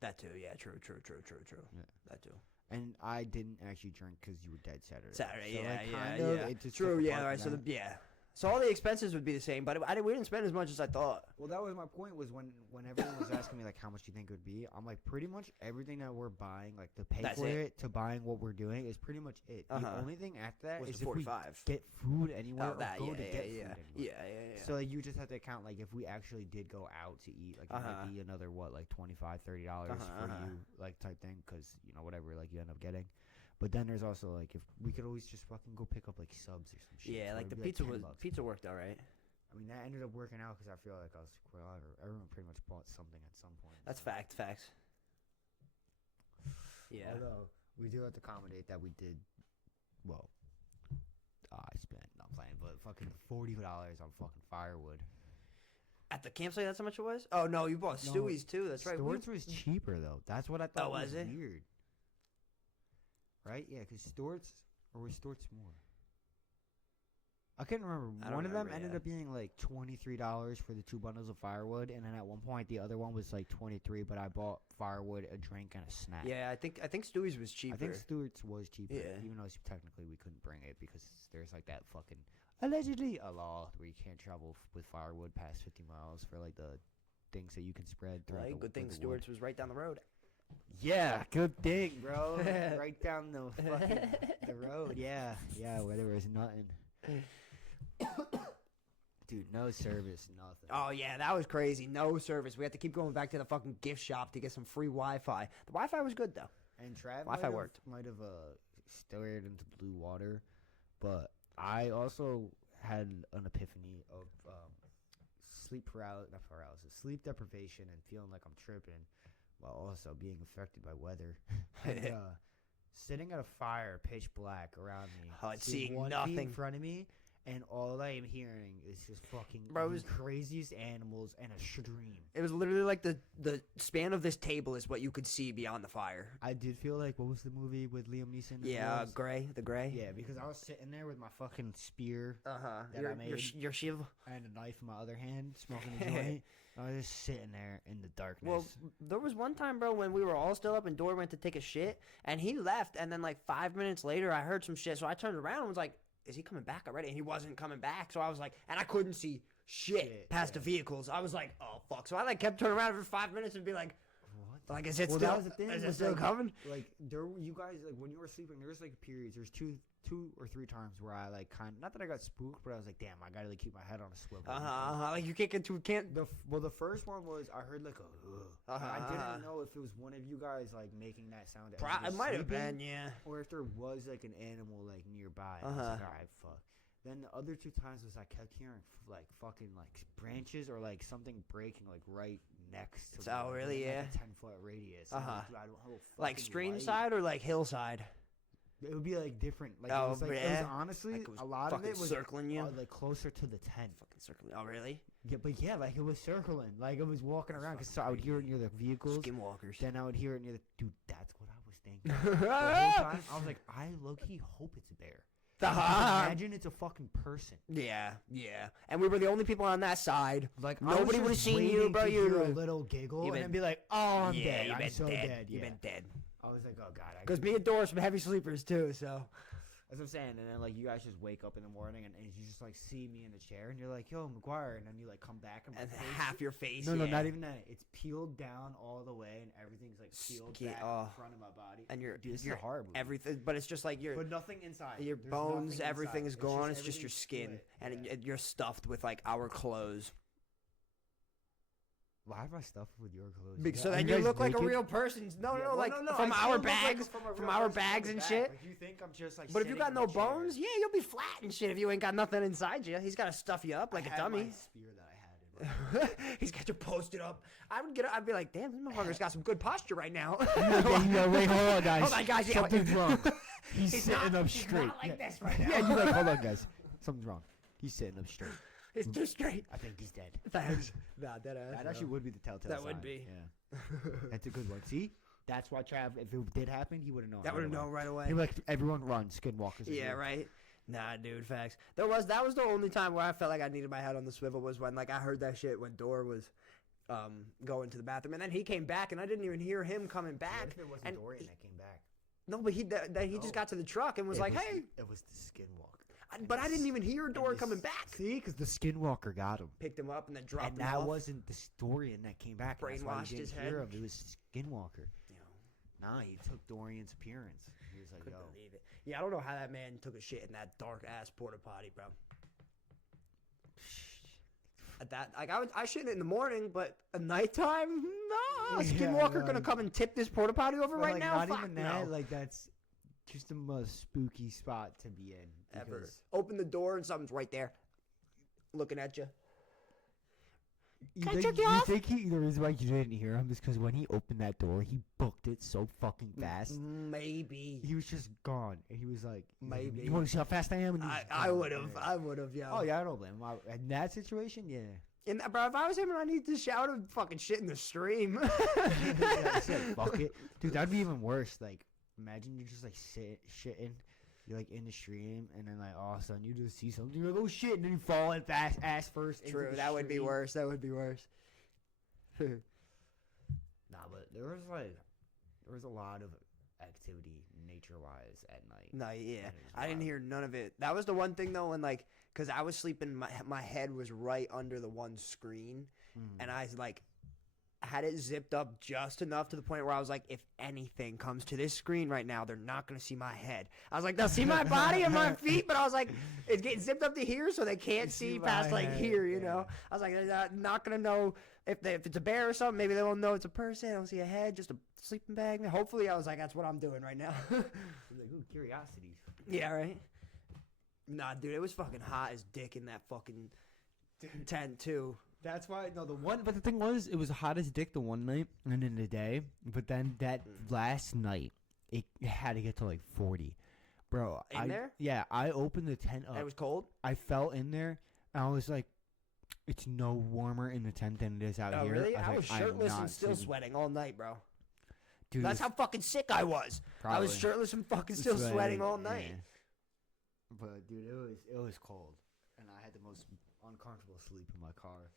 that too. Yeah, true. Yeah. That too. and I didn't actually drink because you were dead Saturday. Saturday, So, yeah, like, yeah, kind of, yeah. it just True, took yeah, apart all right. from So that. so all the expenses would be the same, but we didn't spend as much as I thought. Well, that was my point. Was when everyone was asking me like how much do you think it would be, I'm like pretty much everything that we're buying, like the pay That's for it. it to buying what we're doing is pretty much it. The Uh-huh. only thing after that Was is the if we 45? get food anywhere Oh, that, or go yeah, to yeah, get yeah, food yeah, anywhere. yeah. So like, you just have to count like if we actually did go out to eat, like it Uh-huh. might be another what like $25, $30 Uh-huh, for uh-huh. you like type thing because you know whatever like you end up getting. But then there's also like if we could always just fucking go pick up like subs or some shit. Yeah, so like it'd the be, pizza $10. pizza worked all right. I mean that ended up working out because I feel like everyone pretty much bought something at some point. That's so. facts. Yeah. Although we do have to accommodate that we did. Well, I spent not playing, but fucking $40 on fucking firewood. At the campsite, that's how much it was? Oh, no, you bought No, Stewie's too. That's right. Stewart's was cheaper though. That's what I thought Oh, was was it? weird. Right? Yeah, because Stewart's or was Stewart's more? I can't remember. I don't One of them remember, ended yeah. up being like $23 for the 2 bundles of firewood, and then at one point the other one was like 23. But I bought firewood, a drink, and a snack. Yeah, I think Stewie's was cheaper. I think Stewart's was cheaper, Yeah. even though technically we couldn't bring it because there's like that fucking allegedly a law where you can't travel with firewood past 50 miles for like the things that you can spread throughout Right, the good thing the wood. Stewart's was right down the road. Yeah, good thing, bro. Right down the fucking the road. Yeah, where there was nothing. Dude, no service, nothing. Oh yeah, that was crazy. No service. We had to keep going back to the fucking gift shop to get some free Wi-Fi. The Wi-Fi was good though. And Trav Wi-Fi worked. might have stared into blue water, but I also had an epiphany of sleep sleep deprivation, and feeling like I'm tripping, while also being affected by weather. And, sitting at a fire, pitch black around me, Oh, and seeing seeing 1 feet nothing. in front of me. And all I am hearing is just fucking Bro, it the was- craziest animals and a stream. It was literally like the span of this table is what you could see beyond the fire. I did feel like, what was the movie with Liam Neeson? and Yeah, Willis? the gray. Yeah, because I was sitting there with my fucking spear Uh-huh. that I made. Your shiv. and a knife in my other hand, smoking a joint. I was just sitting there in the darkness. Well, there was one time, bro, when we were all still up and Dor went to take a shit, and he left, and then like 5 minutes later, I heard some shit, so I turned around and was like, is he coming back already? And he wasn't coming back. So I was like, and I couldn't see shit past the vehicles. I was like, oh fuck. So I like kept turning around for 5 minutes and be like, What? like, is it Well, still? that was the thing. Is it was, still like, coming? Like you guys, like when you were sleeping, there was like periods. There's two or three times where I like not that I got spooked, but I was like, damn, I gotta like keep my head on a swivel. Like you can't get to can't. The first one was I heard like a. I didn't know if it was one of you guys like making that sound. as you It were might have sleeping, been, yeah. or if there was like an animal like nearby. I was like, all right, fuck. Then the other two times was I kept hearing like fucking like branches or like something breaking like right next to. Oh, really? within, Yeah. like, a 10-foot radius. And I'm like, dude, I don't have a Like fucking stream light. side or like hillside? It would be like different. Like, Oh, it was, like, it yeah. was honestly Like it was a lot of fucking it was circling you. like closer to the tent. Fucking circling. Oh really? Yeah, but yeah, like it was circling. Like it was walking around because I would hear it near the vehicles. Skinwalkers. Then I would hear it near the dude. That's what I was thinking. The whole time I was like, I low key hope it's a bear. Imagine it's a fucking person. Yeah, yeah. And we were the only people on that side. Like Nobody would would've seen you, bro. You hear a would've- little giggle You've and been- then be like, "Oh, I'm yeah, dead. you've I'm been so dead. dead." Yeah. You've been dead. I was like, "Oh God." Because me and Doris, some heavy sleepers too. So That's what I'm saying. And then like you guys just wake up in the morning and you just like see me in the chair and you're like, "Yo, McGuire," and then you like come back and my and face- half your face. No, yeah. not even that. It's peeled down all the way, and everything's like peeled Skin- back oh. in front of my body. And you're Dude, this you're is horrible. everything, but it's just like But nothing inside. your There's bones, nothing everything inside. is gone. It's just everything's your skin, split. and Yeah. you're stuffed with like our clothes. Why am I stuffed with your clothes? So then you look like a real person. No, Yeah, no, well, like no, from I our still look like bags, from a from real our person bags from and the shit. back. Like, you think I'm just like. But if you got sitting no in a chair. bones, yeah, you'll be flat and shit. If you ain't got nothing inside you, he's got to stuff you up like I a had my dummy. spear that I had in my He's got you posted up. I'd be like, damn, this motherfucker's got some good posture right now. Wait, hold on, guys. Hold on, guys. Yeah, Something's wrong. He's He's sitting not- up he's straight. not like yeah. this right now. Yeah, you like, hold on, guys. Something's wrong. He's sitting up straight. It's too straight. I think he's dead. Thanks. Nah, dead ass. That actually would be the telltale That would sign. be. Yeah. That's a good one. See? That's why Trav, if it did happen, he would have known. That would have known right away. He'd be like, everyone run, skinwalkers. are Yeah, here." right. Nah, dude, facts. That was the only time where I felt like I needed my head on the swivel was when like I heard that shit when Dor was going to the bathroom, and then he came back, and I didn't even hear him coming What back. if it wasn't and Dorian that came back? No, but he just got to the truck and was like, "Hey," It was the skinwalker. but I didn't even hear Dor coming back. See, because the skinwalker got him. Picked him up and then dropped And him that off. wasn't the Dorian that came back. and that's why Brainwashed you his didn't head. hear him. It was Skinwalker. You know, Nah, he took Dorian's appearance. He was like, couldn't yo. believe it. Yeah, I don't know how that man took a shit in that dark ass porta potty, bro. At that, like I shit in the morning, but at nighttime, nah. Yeah, Skinwalker gonna like- come and tip this porta potty over But, right like, now? Not Fuck even that. no. Like, that's just the most spooky spot to be in. Ever. because Open the door and something's right there, looking at you. You Can I think, check you you off? think the reason why you didn't hear him is because when he opened that door, he booked it so fucking fast. Maybe. He was just gone, and he was like, Maybe. You want to see how fast I am?" And he was I gone. would have. Yeah. I would have, yo. Oh yeah, I don't blame him. In that situation, yeah. And bro, if I was him and I need to shout and fucking shit in the stream. Yeah, I said, fuck it, dude. That'd be even worse. Like, imagine you're just like shitting, you're like in the stream, and then like all of a sudden you just see something, you're like, oh shit, and then you fall in fast ass first. into True, the that would be stream. worse. That would be worse. Nah, but there was a lot of activity nature wise at night. No, yeah, And it was I didn't wild. hear none of it. That was the one thing though, when like, cause I was sleeping, my head was right under the one screen, and I like had it zipped up just enough to the point where I was like, if anything comes to this screen right now, they're not gonna see my head. I was like, they'll see my body and my feet, but I was like, it's getting zipped up to here, so they can't see see past my like head, here, you yeah. know. I was like, they're not gonna know if it's a bear or something. Maybe they won't know it's a person. They don't see a head, just a sleeping bag. Hopefully, I was like, that's what I'm doing right now. Like, ooh, curiosities. Yeah, right. Nah, dude, it was fucking hot as dick in that fucking tent too. That's why but the thing was, it was hot as dick the one night and in the day, but then that last night it had to get to like 40, bro. In there? Yeah, I opened the tent up. It was cold. I fell in there and I was like, it's no warmer in the tent than it is out Oh, here. really? I was like, I'm shirtless and not still sleeping. sweating all night, bro. Dude, That's it how fucking sick I was. I was probably shirtless and fucking still sweating all night. yeah. But dude, it was cold, and I had the most uncomfortable sleep in my car.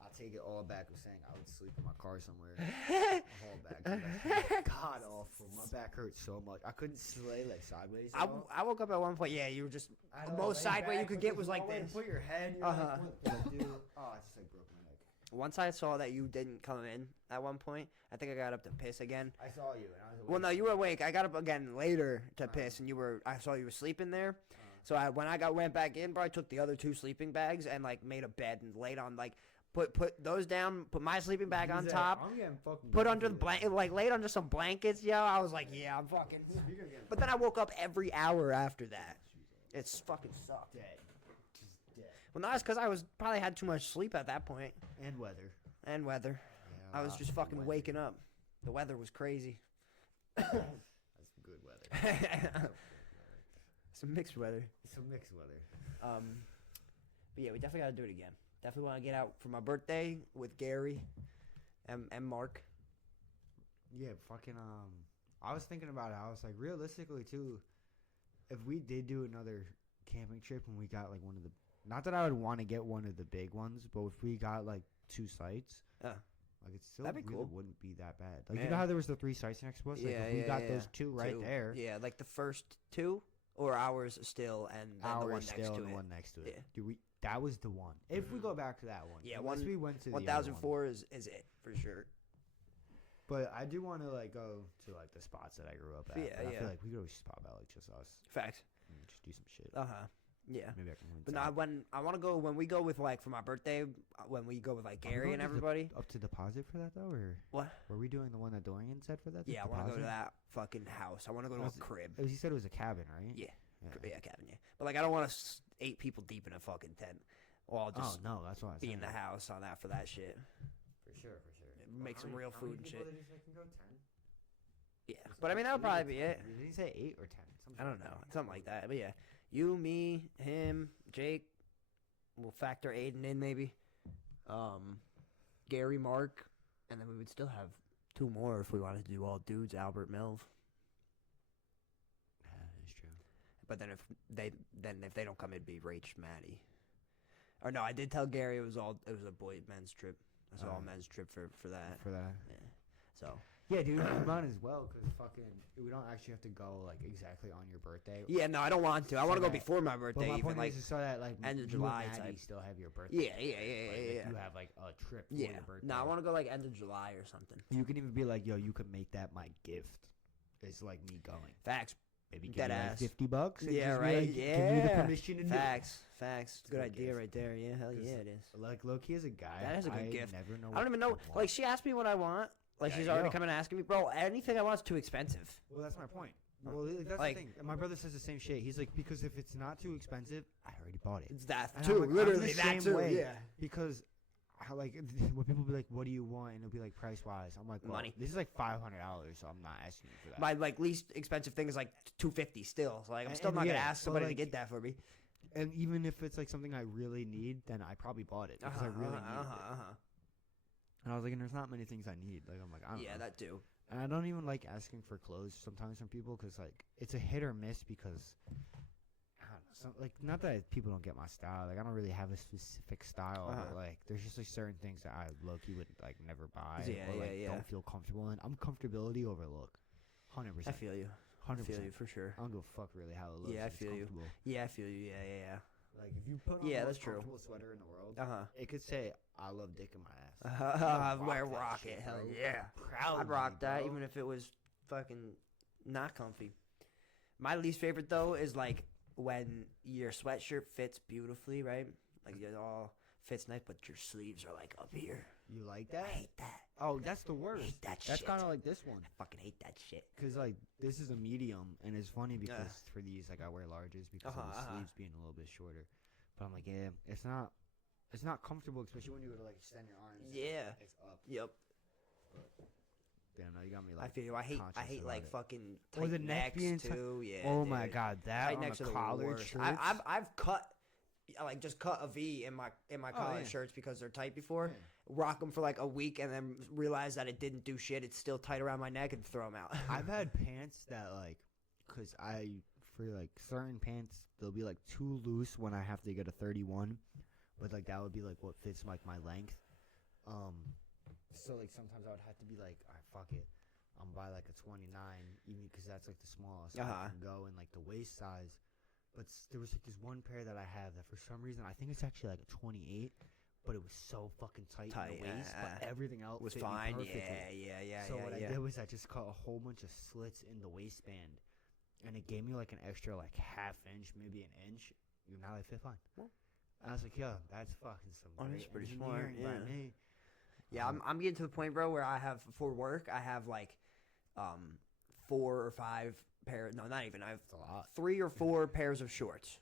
I'll take it all back. I'm saying I would sleep in my car somewhere. I'll hold back. God awful. My back hurts so much. I couldn't lay like sideways. I woke up at one point. Yeah, you were just I the know, most lay sideways you back, could but get there's was like no way to this. Put your head. You're Uh-huh. like, what do I do? Oh, I just like broke my neck. Once I saw that you didn't come in at one point, I think I got up to piss again. I saw you, and I was. Well, no, you were awake. I got up again later to piss, and you were. I saw you were sleeping there. So when I went back in, bro, I took the other 2 sleeping bags and like made a bed and laid on like put those down, put my sleeping bag on top, I'm getting fucking. put under the blanket, like laid under some blankets, yo. I was like, yeah, I'm fucking. But then I woke up every hour after that. It's fucking sucked. Dead. Just dead. Well, no, it's because I was probably had too much sleep at that point And weather. and weather. Yeah, I was just fucking waking up. The weather was crazy. That's good weather. Some mixed weather. Some mixed weather. But yeah, we definitely gotta do it again. Definitely want to get out for my birthday with Gary and Mark. Yeah, fucking. I was thinking about it. I was like, realistically, too, if we did do another camping trip and we got like one of the, not that I would want to get one of the big ones, but if we got like 2 sites, like it still That'd be really cool. wouldn't be that bad. Like you Yeah. know how there was the 3 sites next to us. Like if we got those 2 right 2. there, Yeah, like the first 2 or ours still, and then the one ours next still to and it. the one next to it. Yeah. Dude, that was the one. If we go back to that one, Yeah, unless one- we went to the other one. 1004 is it for sure. But I do want to like go to like the spots that I grew up at. Yeah, but I yeah. feel like we could always just pop out like just us Facts. and just do some shit. Yeah. Maybe I can win. But no, when I want to go, when we go with like for my birthday, when we go with like Are we Gary going and to the- everybody. Up to deposit for that though, or What? were we doing the one that Dorian said for that? the Yeah, I want to go to deposit? that fucking house. I want to go to Was a it- crib. He said it was a cabin, right? Yeah. Yeah, cabin. Yeah, but like I don't want to 8 people deep in a fucking tent. Or I'll just Oh no, that's why I be said in the it. house on that for that shit. For sure, for sure. Make some real food and shit. Did he say can go 10? Yeah, but I mean that would probably be it. Did he say 8 or 10? I don't know, something like that. But yeah, you, me, him, Jake. We'll factor Aiden in maybe. Gary, Mark, and then we would still have 2 more if we wanted to do all dudes. Albert, Melv. Yeah, that's true. But then if they don't come, it'd be Rach, Maddie. Or no, I did tell Gary it was a men's trip. It was all men's trip for that. For that. Yeah. So Yeah, dude, we might as well because fucking we don't actually have to go like exactly on your birthday. yeah, no, I don't want to. I want to So go that- before my But birthday, my even point like is so that like end of you July and Maddie type. still have your birthday. yeah. Like, you have like a trip for Yeah. your birthday. No, I want to go like end of July or something. You can even be like, yo, you could make that my gift. It's like me going. Facts. Maybe give Dead me like ass. $50. And Yeah, just be right. Like, yeah. Give you the permission to do it. Facts. a Good good idea gift. right there. Yeah, hell 'Cause yeah, it is. Like Loki is a guy. That is a good I gift. Never know I don't even know. want. Like she asked me what I want. Like Yeah, she's you already know. coming asking me, bro. Anything I want is too expensive. Well, that's my point. Well, that's Like- the thing. And my brother says the same shit. He's like, because if it's not too expensive, I already bought it. It's that And I'm too. like, I'm Literally the that same too. way. Yeah. Because, like, when people be like, "What do you want?" and it'll be like price wise, I'm like, well, Money. This is like $500, so I'm not asking you for that. My like least expensive thing is like $250 still. So like I'm And- still and not gonna yeah, ask so, somebody to like, get that for me. And even if it's like something I really need, then I probably bought it because I really need it. And I was like, and there's not many things I need. Like, I'm like, I don't Yeah, know. that too. And I don't even like asking for clothes sometimes from people because like it's a hit or miss because I don't know, like not that people don't get my style. Like I don't really have a specific style, but like there's just like certain things that I low-key would like never buy Yeah, or like yeah. don't feel comfortable in. I'm comfortability over look, 100%. I feel you. I 100%. feel you for sure. I don't give a fuck really how it looks. Yeah, I if it's feel you. comfortable. Yeah, I feel you. Yeah. Like if you put on Yeah, the that's most true. comfortable sweater in the world, Uh it could say I love dick in my ass. huh. I'd Wear rock that rock shit, it. Hell bro. yeah. Proud. I'd rock that even if it was fucking not comfy. My least favorite though is like when your sweatshirt fits beautifully, right? Like it all fits nice, but your sleeves are like up here. You like I that? hate that. Oh, that's the I worst. hate that That's shit. kind of like this one. I fucking hate that shit. Cause like this is a medium, and it's funny because for these like I wear larges because of the sleeves being a little bit shorter. But I'm like, yeah, it's not comfortable, especially when you go to like extend your arms. Yeah. It's up. Yep. Damn, no, you got me I like. feel you. I hate conscious like about it. fucking Or tight the neck necks being too. Yeah. Oh my dude. god, that Tight on necks the are the collared worst. shirts. I've cut. I like just cut a V in my collared yeah. shirts because they're tight before. Yeah. Rock them for like a week and then realize that it didn't do shit. It's still tight around my neck and throw them out. I've had pants that like, cause for like certain pants they'll be like too loose when I have to get a 31, but like that would be like what fits like my length. So like sometimes I would have to be like, all right, fuck it, I'm buy like a 29, even because that's like the smallest I can go in like the waist size. But there was like this one pair that I have that for some reason I think it's actually like a 28, but it was so fucking tight in the waist, but everything else was fit fine. me perfectly. Yeah. So what I did was I just cut a whole bunch of slits in the waistband, and it gave me like an extra like half inch, maybe an inch. Now they fit fine. Well, I was like, yo, that's fucking some that's great pretty smart. engineering by me. Yeah, I'm getting to the point, bro, where I have for work I have like 4 or 5 pairs. No, not even. I have That's a lot. 3 or 4 pairs of shorts.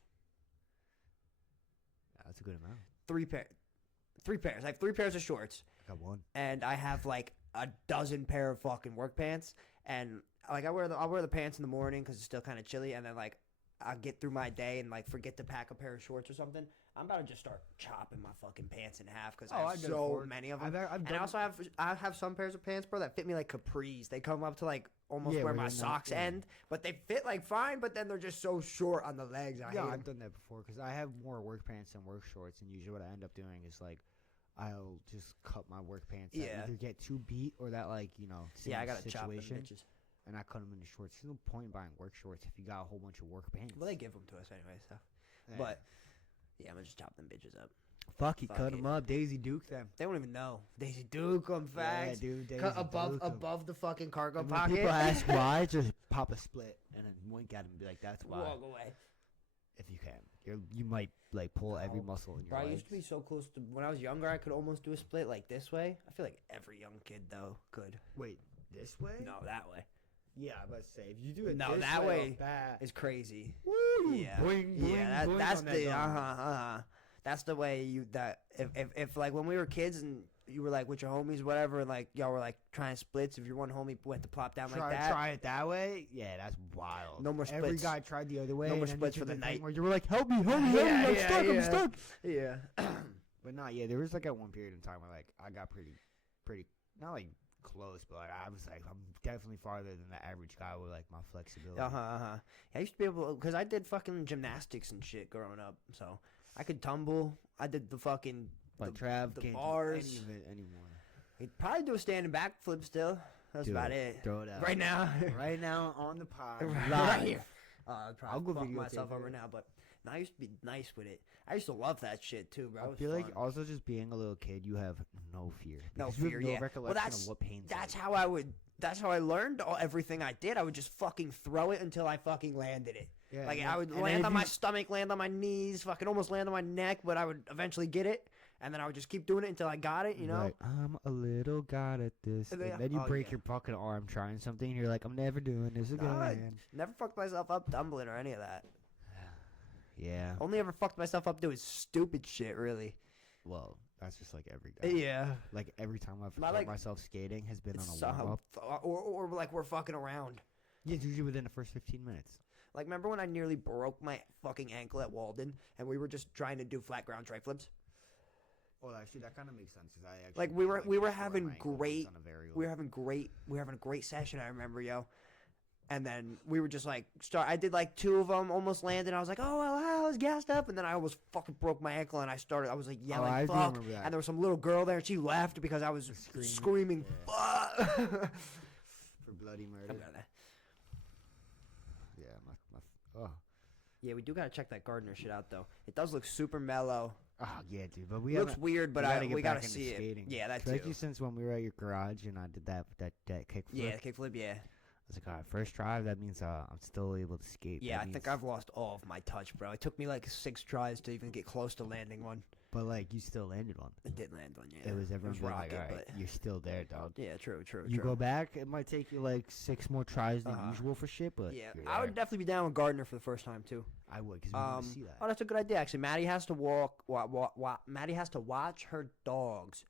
That's a good amount. 3 pairs. I have 3 pairs of shorts, I got one. and I have like a dozen pair of fucking work pants. And like I'll wear the pants in the morning because it's still kind of chilly, and then like I'll get through my day and like forget to pack a pair of shorts or something. I'm about to just start chopping my fucking pants in half because I have so many of them. And I also have some pairs of pants, bro, that fit me like capris. They come up to like almost where my socks end, but they fit like fine. But then they're just so short on the legs. I've done that before because I have more work pants than work shorts, and usually what I end up doing is like I'll just cut my work pants. That either get too beat or that like same I gotta situation, chop them bitches. and I cut them into shorts. There's no point in buying work shorts if you got a whole bunch of work pants. Well, they give them to us anyway, so. Yeah. But yeah, I'm gonna just chop them bitches up. Fuck you, Fuck cut it. them up, Daisy Duke them. They won't even know. Daisy Duke them facts. Yeah, dude, Daisy Cut above Duke 'em. above the fucking cargo And when pocket. people ask why, just pop a split and then wink at them and be like, "That's why." Walk away. If you can, you might like pull every No. muscle in your Bro, I legs. used to be so close to when I was younger. I could almost do a split like this way. I feel like every young kid though could. Wait, this way? No, that way. Yeah, I was about to say if you do it No, this that way, way off bat, It's crazy. woo, Yeah, boing, boing, yeah. boing That's on that the dome. That's the way you that if like when we were kids and you were like with your homies whatever and like y'all were like trying splits. If your one homie went to plop down like that, Try it that way. Yeah, that's wild. No more Every splits. guy tried the other way. No more and then splits you for did the thing night. Where you were like, "Help me, I'm Yeah, stuck, yeah. I'm stuck." Yeah. But not yeah. There was like at one period in time where like I got pretty, not like close, but like, I was like I'm definitely farther than the average guy with like my flexibility. I used to be able because I did fucking gymnastics and shit growing up, so I could tumble. I did the fucking But the, Trav the can't bars. do any of it anymore. He'd probably do a standing backflip still. That's Do about it. it. Throw it out Right now. right now on the pod, Right live. here. I'd I'll probably go fuck videotape myself it. over now, but no, I used to be nice with it. I used to love that shit too, bro. It I was feel like fun. also just being a little kid, you have no fear. No Because you have fear, no yeah. recollection Well, that's of what pain's that's like. how I would. That's how I learned everything I did. I would just fucking throw it until I fucking landed it. Yeah, Like yeah. I would And then land if on you- my stomach, land on my knees, fucking almost land on my neck, but I would eventually get it, and then I would just keep doing it until I got it. You know. Like, I'm a little god at this. And And then- then you oh, break yeah. your fucking arm trying something, and you're like, I'm never doing this again. I never fucked myself up tumbling or any of that. Yeah. Only ever fucked myself up doing stupid shit, really. Well, that's just like every guy. Yeah. Like every time I've Not hurt like- myself skating has been on It's a warm up. or like we're fucking around. Yeah, it's usually within the first 15 minutes. Like remember when I nearly broke my fucking ankle at Walden and we were just trying to do flat ground tray flips? Well, actually, that kind of makes sense because I actually Like we were having great we were having a great session. I remember, yo. And then we were just like I did like 2 of them, almost landed. I was like, oh well, I was gassed up, and then I almost fucking broke my ankle, and I was like yelling, I do fuck. remember that. And there was some little girl there, and she left because I was screaming, fuck. For bloody murder. Yeah, oh. Yeah, we do gotta check that Gardner shit out though. It does look super mellow. Oh, yeah, dude. But we It looks haven't- weird, but gotta get we back gotta into see skating. it. Yeah, that Especially too. since when we were at your garage and I did that kickflip. Yeah, the kickflip. Yeah, I was like, all right, first try. That means I'm still able to skate. yeah. That I think means- I've lost all of my touch, bro. It took me like 6 tries to even get close to landing one. But like, you still landed one. I did land one. Yeah, It was everyone being like, rocket, all right, but you're still there, dog. yeah, true. You go back, it might take you like 6 more tries than Uh-huh. usual for shit, but Yeah, you're I would there. definitely be down with Gardner for the first time too. I would, because we want to see that. Oh, that's a good idea actually. Maddie has to Maddie has to watch her dogs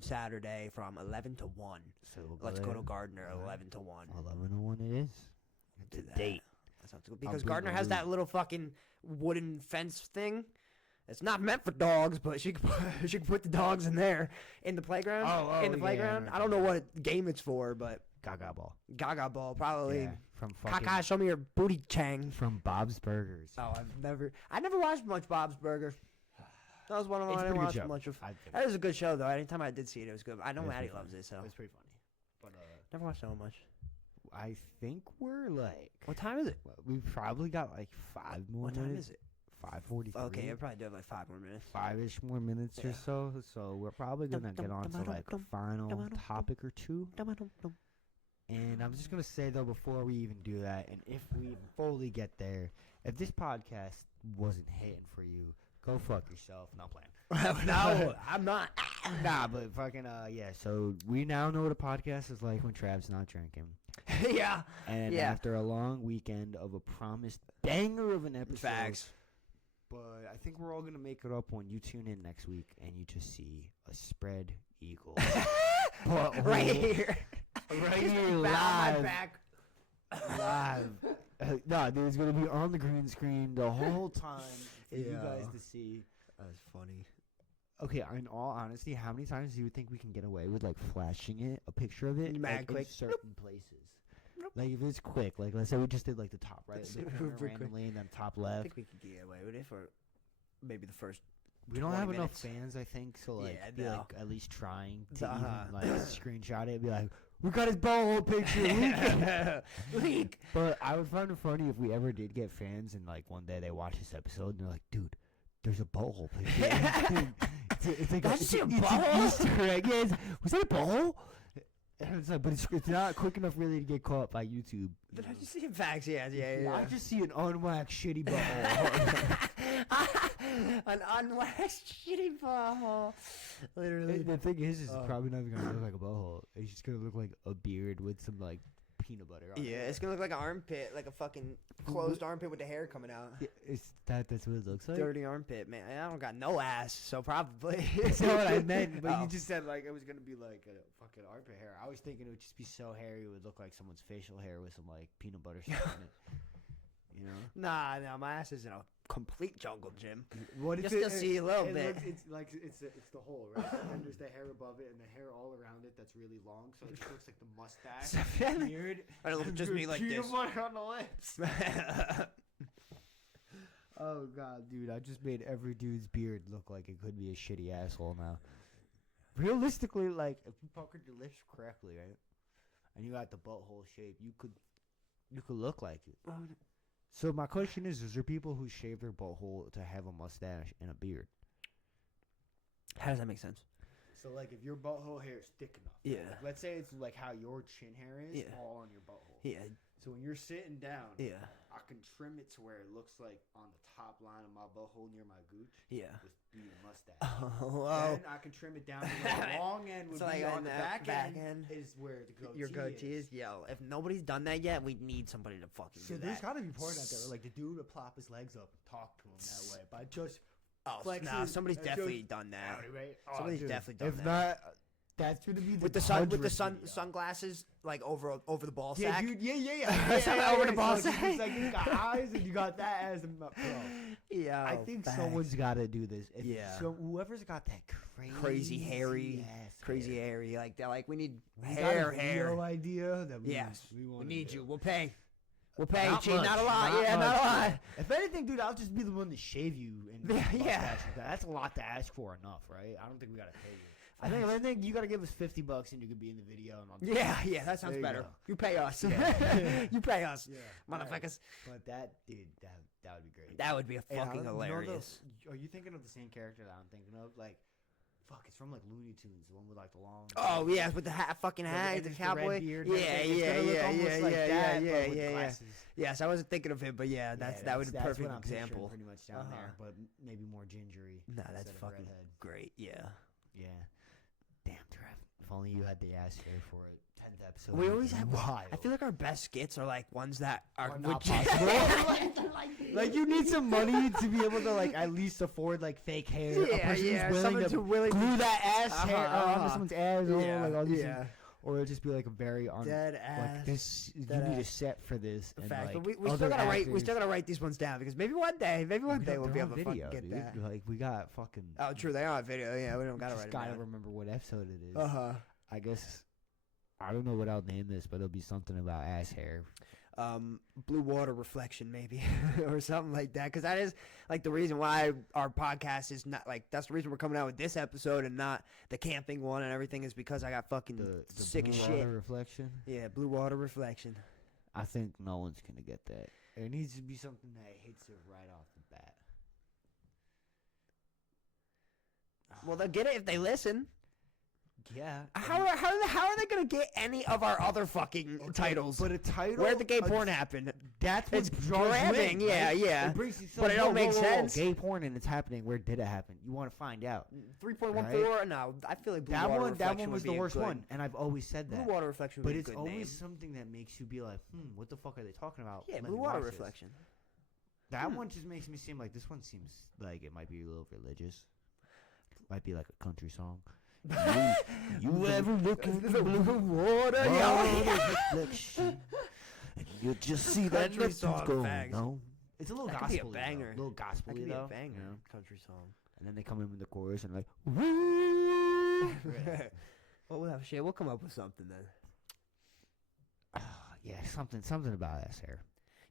Saturday from 11 to 1. So we'll Let's go there. to Gardner Alright. 11 to 1. 11 to 1 it is. It's Do a that. date. That sounds good because be Gardner in the has that mood. little fucking wooden fence thing. It's not meant for dogs, but she can put the dogs in there in the playground. Oh, in the yeah, playground. yeah, I don't know what game it's for, but Gaga ball. Gaga ball probably. Yeah, from fucking Kaka, show me your booty chang. from Bob's Burgers. Oh, I never watched much Bob's Burger. That was one of them It's I a didn't pretty watch good show. much of. I think That is a good show, though. Anytime I did see it, it was good. I know It was Maddie pretty loves it, so. it was pretty funny. But Never watched that one much. I think we're like. What time is it? We've probably got like 5 more What time minutes. is it? 5:43. Okay, I probably do have like 5 more minutes. 5-ish more minutes Yeah. or so. So we're probably gonna get on to like a final topic or two. And I'm just gonna say though, before we even do that, and if we even fully get there, if this podcast wasn't hitting for you, go fuck yourself. Not playing. No, I'm not. Nah, but fucking yeah. So we now know what a podcast is like when Trav's not drinking. Yeah. And Yeah. after a long weekend of a promised banger of an episode, Facts. but I think we're all gonna make it up when you tune in next week and you just see a spread eagle. Right here. Right Just here, bat on my live. back. Live. No, dude, it's gonna be on the green screen the whole time for you Yeah. guys to see. That's funny. Okay, in all honesty, how many times do you think we can get away with like flashing it, a picture of it, Mad like, quick. in certain places? Like if it's quick, like let's say we just did like the top right, Let's the see if corner we're quick. randomly, and then top I left. think we could get away with it for maybe the first. We don't 20 have minutes. enough fans, I think, so like Yeah, be no. like at least trying to Uh-huh. even like screenshot it and be like, we got his butthole picture. leak." Leak. But I would find it funny if we ever did get fans and like one day they watch this episode and they're like, dude, there's a butthole picture. It's like Did I just see a it's butthole? an Easter egg. Yeah, was that a butthole? And it's like, but it's not quick enough really to get caught by YouTube. Did I just see in facts? Yeah, yeah. I just see an unwaxed shitty butthole. An unwaxed shitty butthole. Literally. The thing is it's Oh. probably not even gonna look like a butthole. It's just gonna look like a beard with some like peanut butter on Yeah, it. it's gonna look like an armpit, like a fucking closed armpit with the hair coming out. Yeah, that's what it looks like. Dirty armpit, man. I don't got no ass, so probably. That's not what I meant, but Oh. you just said like it was gonna be like a fucking armpit hair. I was thinking it would just be so hairy it would look like someone's facial hair with some like peanut butter stuff in it. You know? Nah, my ass is in a complete jungle gym. What Just to see a little bit. It's like it's the hole, right? And there's the hair above it and the hair all around it that's really long, so it just looks like the mustache, beard, Or it'll just be like peanut this. butter on the lips. Oh god, dude! I just made every dude's beard look like it could be a shitty asshole now. Realistically, like if you puckered your lips correctly, right, and you got the butthole shape, you could look like it. So my question is there people who shave their butthole to have a mustache and a beard? How does that make sense? So like if your butthole hair is thick enough, Yeah. like, let's say it's like how your chin hair is, Yeah. all on your butthole. Yeah, So when you're sitting down, yeah, I can trim it to where it looks like on the top line of my butthole near my gooch. yeah. With be a mustache. Oh, Then I can trim it down to where the long end would So, be like, on on the that back, back end, end, is where the goatee your goatee is. Yo, if nobody's done that yet, we need somebody to fucking So do there's that. got to be porn out there where, like the dude would plop his legs up and talk to him that way. But just Oh, flexes nah, somebody's and definitely goes, done that. right? Somebody's definitely done if that. not, that's gonna be With the sunglasses like over the ball Yeah, sack. dude. Yeah. Something over the So, ball like, it's sack. like you got eyes and you got that as a bro. Yeah, I think facts. someone's got to do this. If Yeah. So whoever's got that crazy hairy, ass crazy hair. hairy. Like they're like we need We got hair, a video hair. idea that we, Yes, we, we wanna need do. you. We'll pay. We'll pay. Not Chief. much, Not a lot. not Yeah, not a much, lot. yeah. If anything, dude, I'll just be the one to shave you and Yeah, mustache yeah. you. That's a lot to ask for enough, right? I don't think we gotta pay you. I think if anything, you gotta give us $50 and you could be in the video. And I'll do Yeah, yeah, that sounds There you better. go. You pay us. Yeah. You pay us, Yeah, motherfuckers. But that, dude, that would be great. That would be a Hey, I fucking don't- you know hilarious. are you thinking of the same character that I'm thinking of? Like, fuck, it's from like Looney Tunes, the one with like the long. Oh yeah, with the fucking Like, hat, and the it's red cowboy. beard and Yeah, everything. It's yeah, gonna look yeah, almost yeah, like yeah, that, yeah, but with yeah, yeah. glasses. Yes, I wasn't thinking of him, but yeah, that would be a that's perfect what I'm picturing example. Pretty much down there, Uh-huh. but maybe more gingery. Nah, that's instead of fucking redhead. great. Yeah. Yeah. Damn, Trev. If only you had the ass hair for it. 10th episode. We always have. Wild. I feel like our best skits are like ones that are Are not legit. possible. Like you need some money to be able to like at least afford like fake hair. A Yeah, person yeah, who's willing someone to to willing to- glue that ass hair onto Uh-huh. someone's ass. Yeah, like all these yeah. things. Or it'll just be like a very Dead like ass. this. You dead need a ass. set for this. And Facts, like but we still other gotta write. We actors- still gotta write these ones down because maybe one day we'll be able to fucking get dude. that. Like we got fucking. Oh, true. They are on video. Yeah, we don't gotta just write gotta it down. remember what episode it is. Uh huh. I guess I don't know what I'll name this, but it'll be something about ass hair. blue water reflection maybe or something like that, because that is like the reason why our podcast is not like that's the reason we're coming out with this episode and not the camping one and everything is because I got fucking The sick blue as water shit. reflection. Yeah, blue water reflection. I think no one's gonna get that. It needs to be something that hits it right off the bat. Well, they'll get it if they listen. Yeah. How are they gonna get any of our other fucking titles? But a title. Where'd the gay porn happen? That's what It's draws you grabbing, in, yeah, right? yeah. It brings you But it don't make sense. Gay porn and it's happening. Where did it happen? You want to find out. 3.14. No, I feel like blue That water one. reflection That one was would the be a worst good- one, and I've always said Blue that. water reflection would But be a it's good always name. something that makes you be like, what the fuck are they talking about? Yeah, Let blue me water watch this. reflection. That one just makes me seem like this one seems like it might be a little religious. Might be like a country song. You ever look at the blue water? reflection, and you just see that Country nothing's song, going fags. on. It's a little That could be a gospel, banger. little That gospel, could be though. a banger. you know? Country song. And then they come in with the chorus and like, woo. Well, we'll have shit. We'll come up with something then. Yeah, something about us here.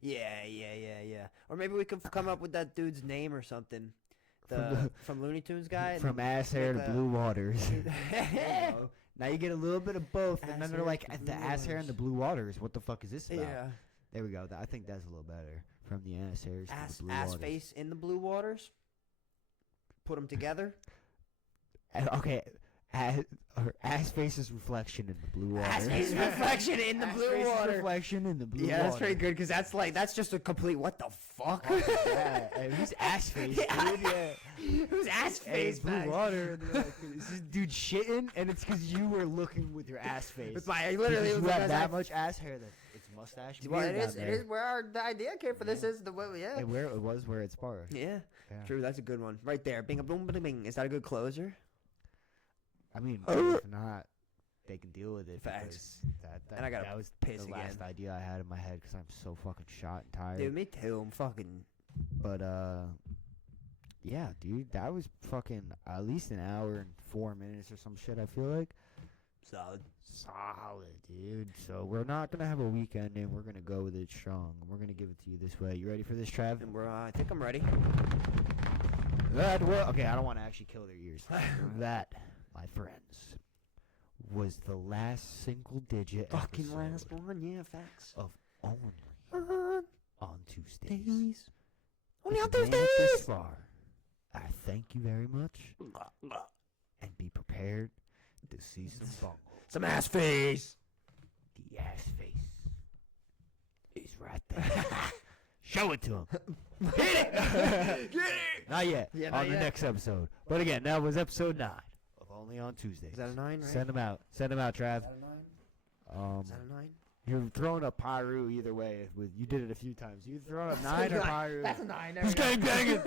Yeah. Or maybe we could come up with that dude's name or something. From Looney Tunes guy. From ass hair to make a- blue waters. There you go. Now you get a little bit of both, and Ass then they're hair like, to the blue ass hair and the waters. blue waters. What the fuck is this about? Yeah. There we go. I think that's a little better. From the ass hairs to Ass the blue ass waters. face in the blue waters. Put them together. Okay. Ass face's reflection in the blue water. Ass face reflection in the Ass blue face's water. reflection in the blue water. Yeah, that's pretty good because that's just a complete what the fuck. Yeah, hey, who's ass face, Yeah. dude? Yeah. Who's ass Hey, face? blue man? water. And they're like, is this dude shitting? And it's because you were looking with your ass face. With my literally, Because it was you have because that I- much ass hair that it's mustache. Well, beard it down is. there. It is where the idea came for this. Is the way? Yeah. And where it was where it's sparked. Yeah. Yeah. True. That's a good one right there. Bing a boom bing bing. Is that a good closer? I mean, Oh. if not, they can deal with it. Facts. Because that And I gotta that was piss the last again. idea I had in my head because I'm so fucking shot and tired. Dude, me too. I'm fucking. But yeah, dude, that was fucking at least an hour and 4 minutes or some shit. I feel like Solid. solid, dude. So we're not gonna have a weekend, and we're gonna go with it strong. We're gonna give it to you this way. You ready for this, Trav? And we're. I think I'm ready. Okay, I don't want to actually kill their ears. That, my friends, was the last single digit Fucking episode last one. Yeah. Facts. of only on Tuesdays. Days. Only If on you made it this Tuesdays. far, I thank you very much, and be prepared to see some bungle. Some ass face. The ass face is right there. Show it to him. Hit it. Not yet. Yeah, on not the yet. next episode. But again, that was episode 9 of Only on Tuesdays. Is that a 9? Right? Send them out. Send them out, Trav. Is that a 9? Is that a 9? You're throwing up Pyru either way. You did it a few times. You throwing up 9 or Pyru. That's a 9. He's gang banging.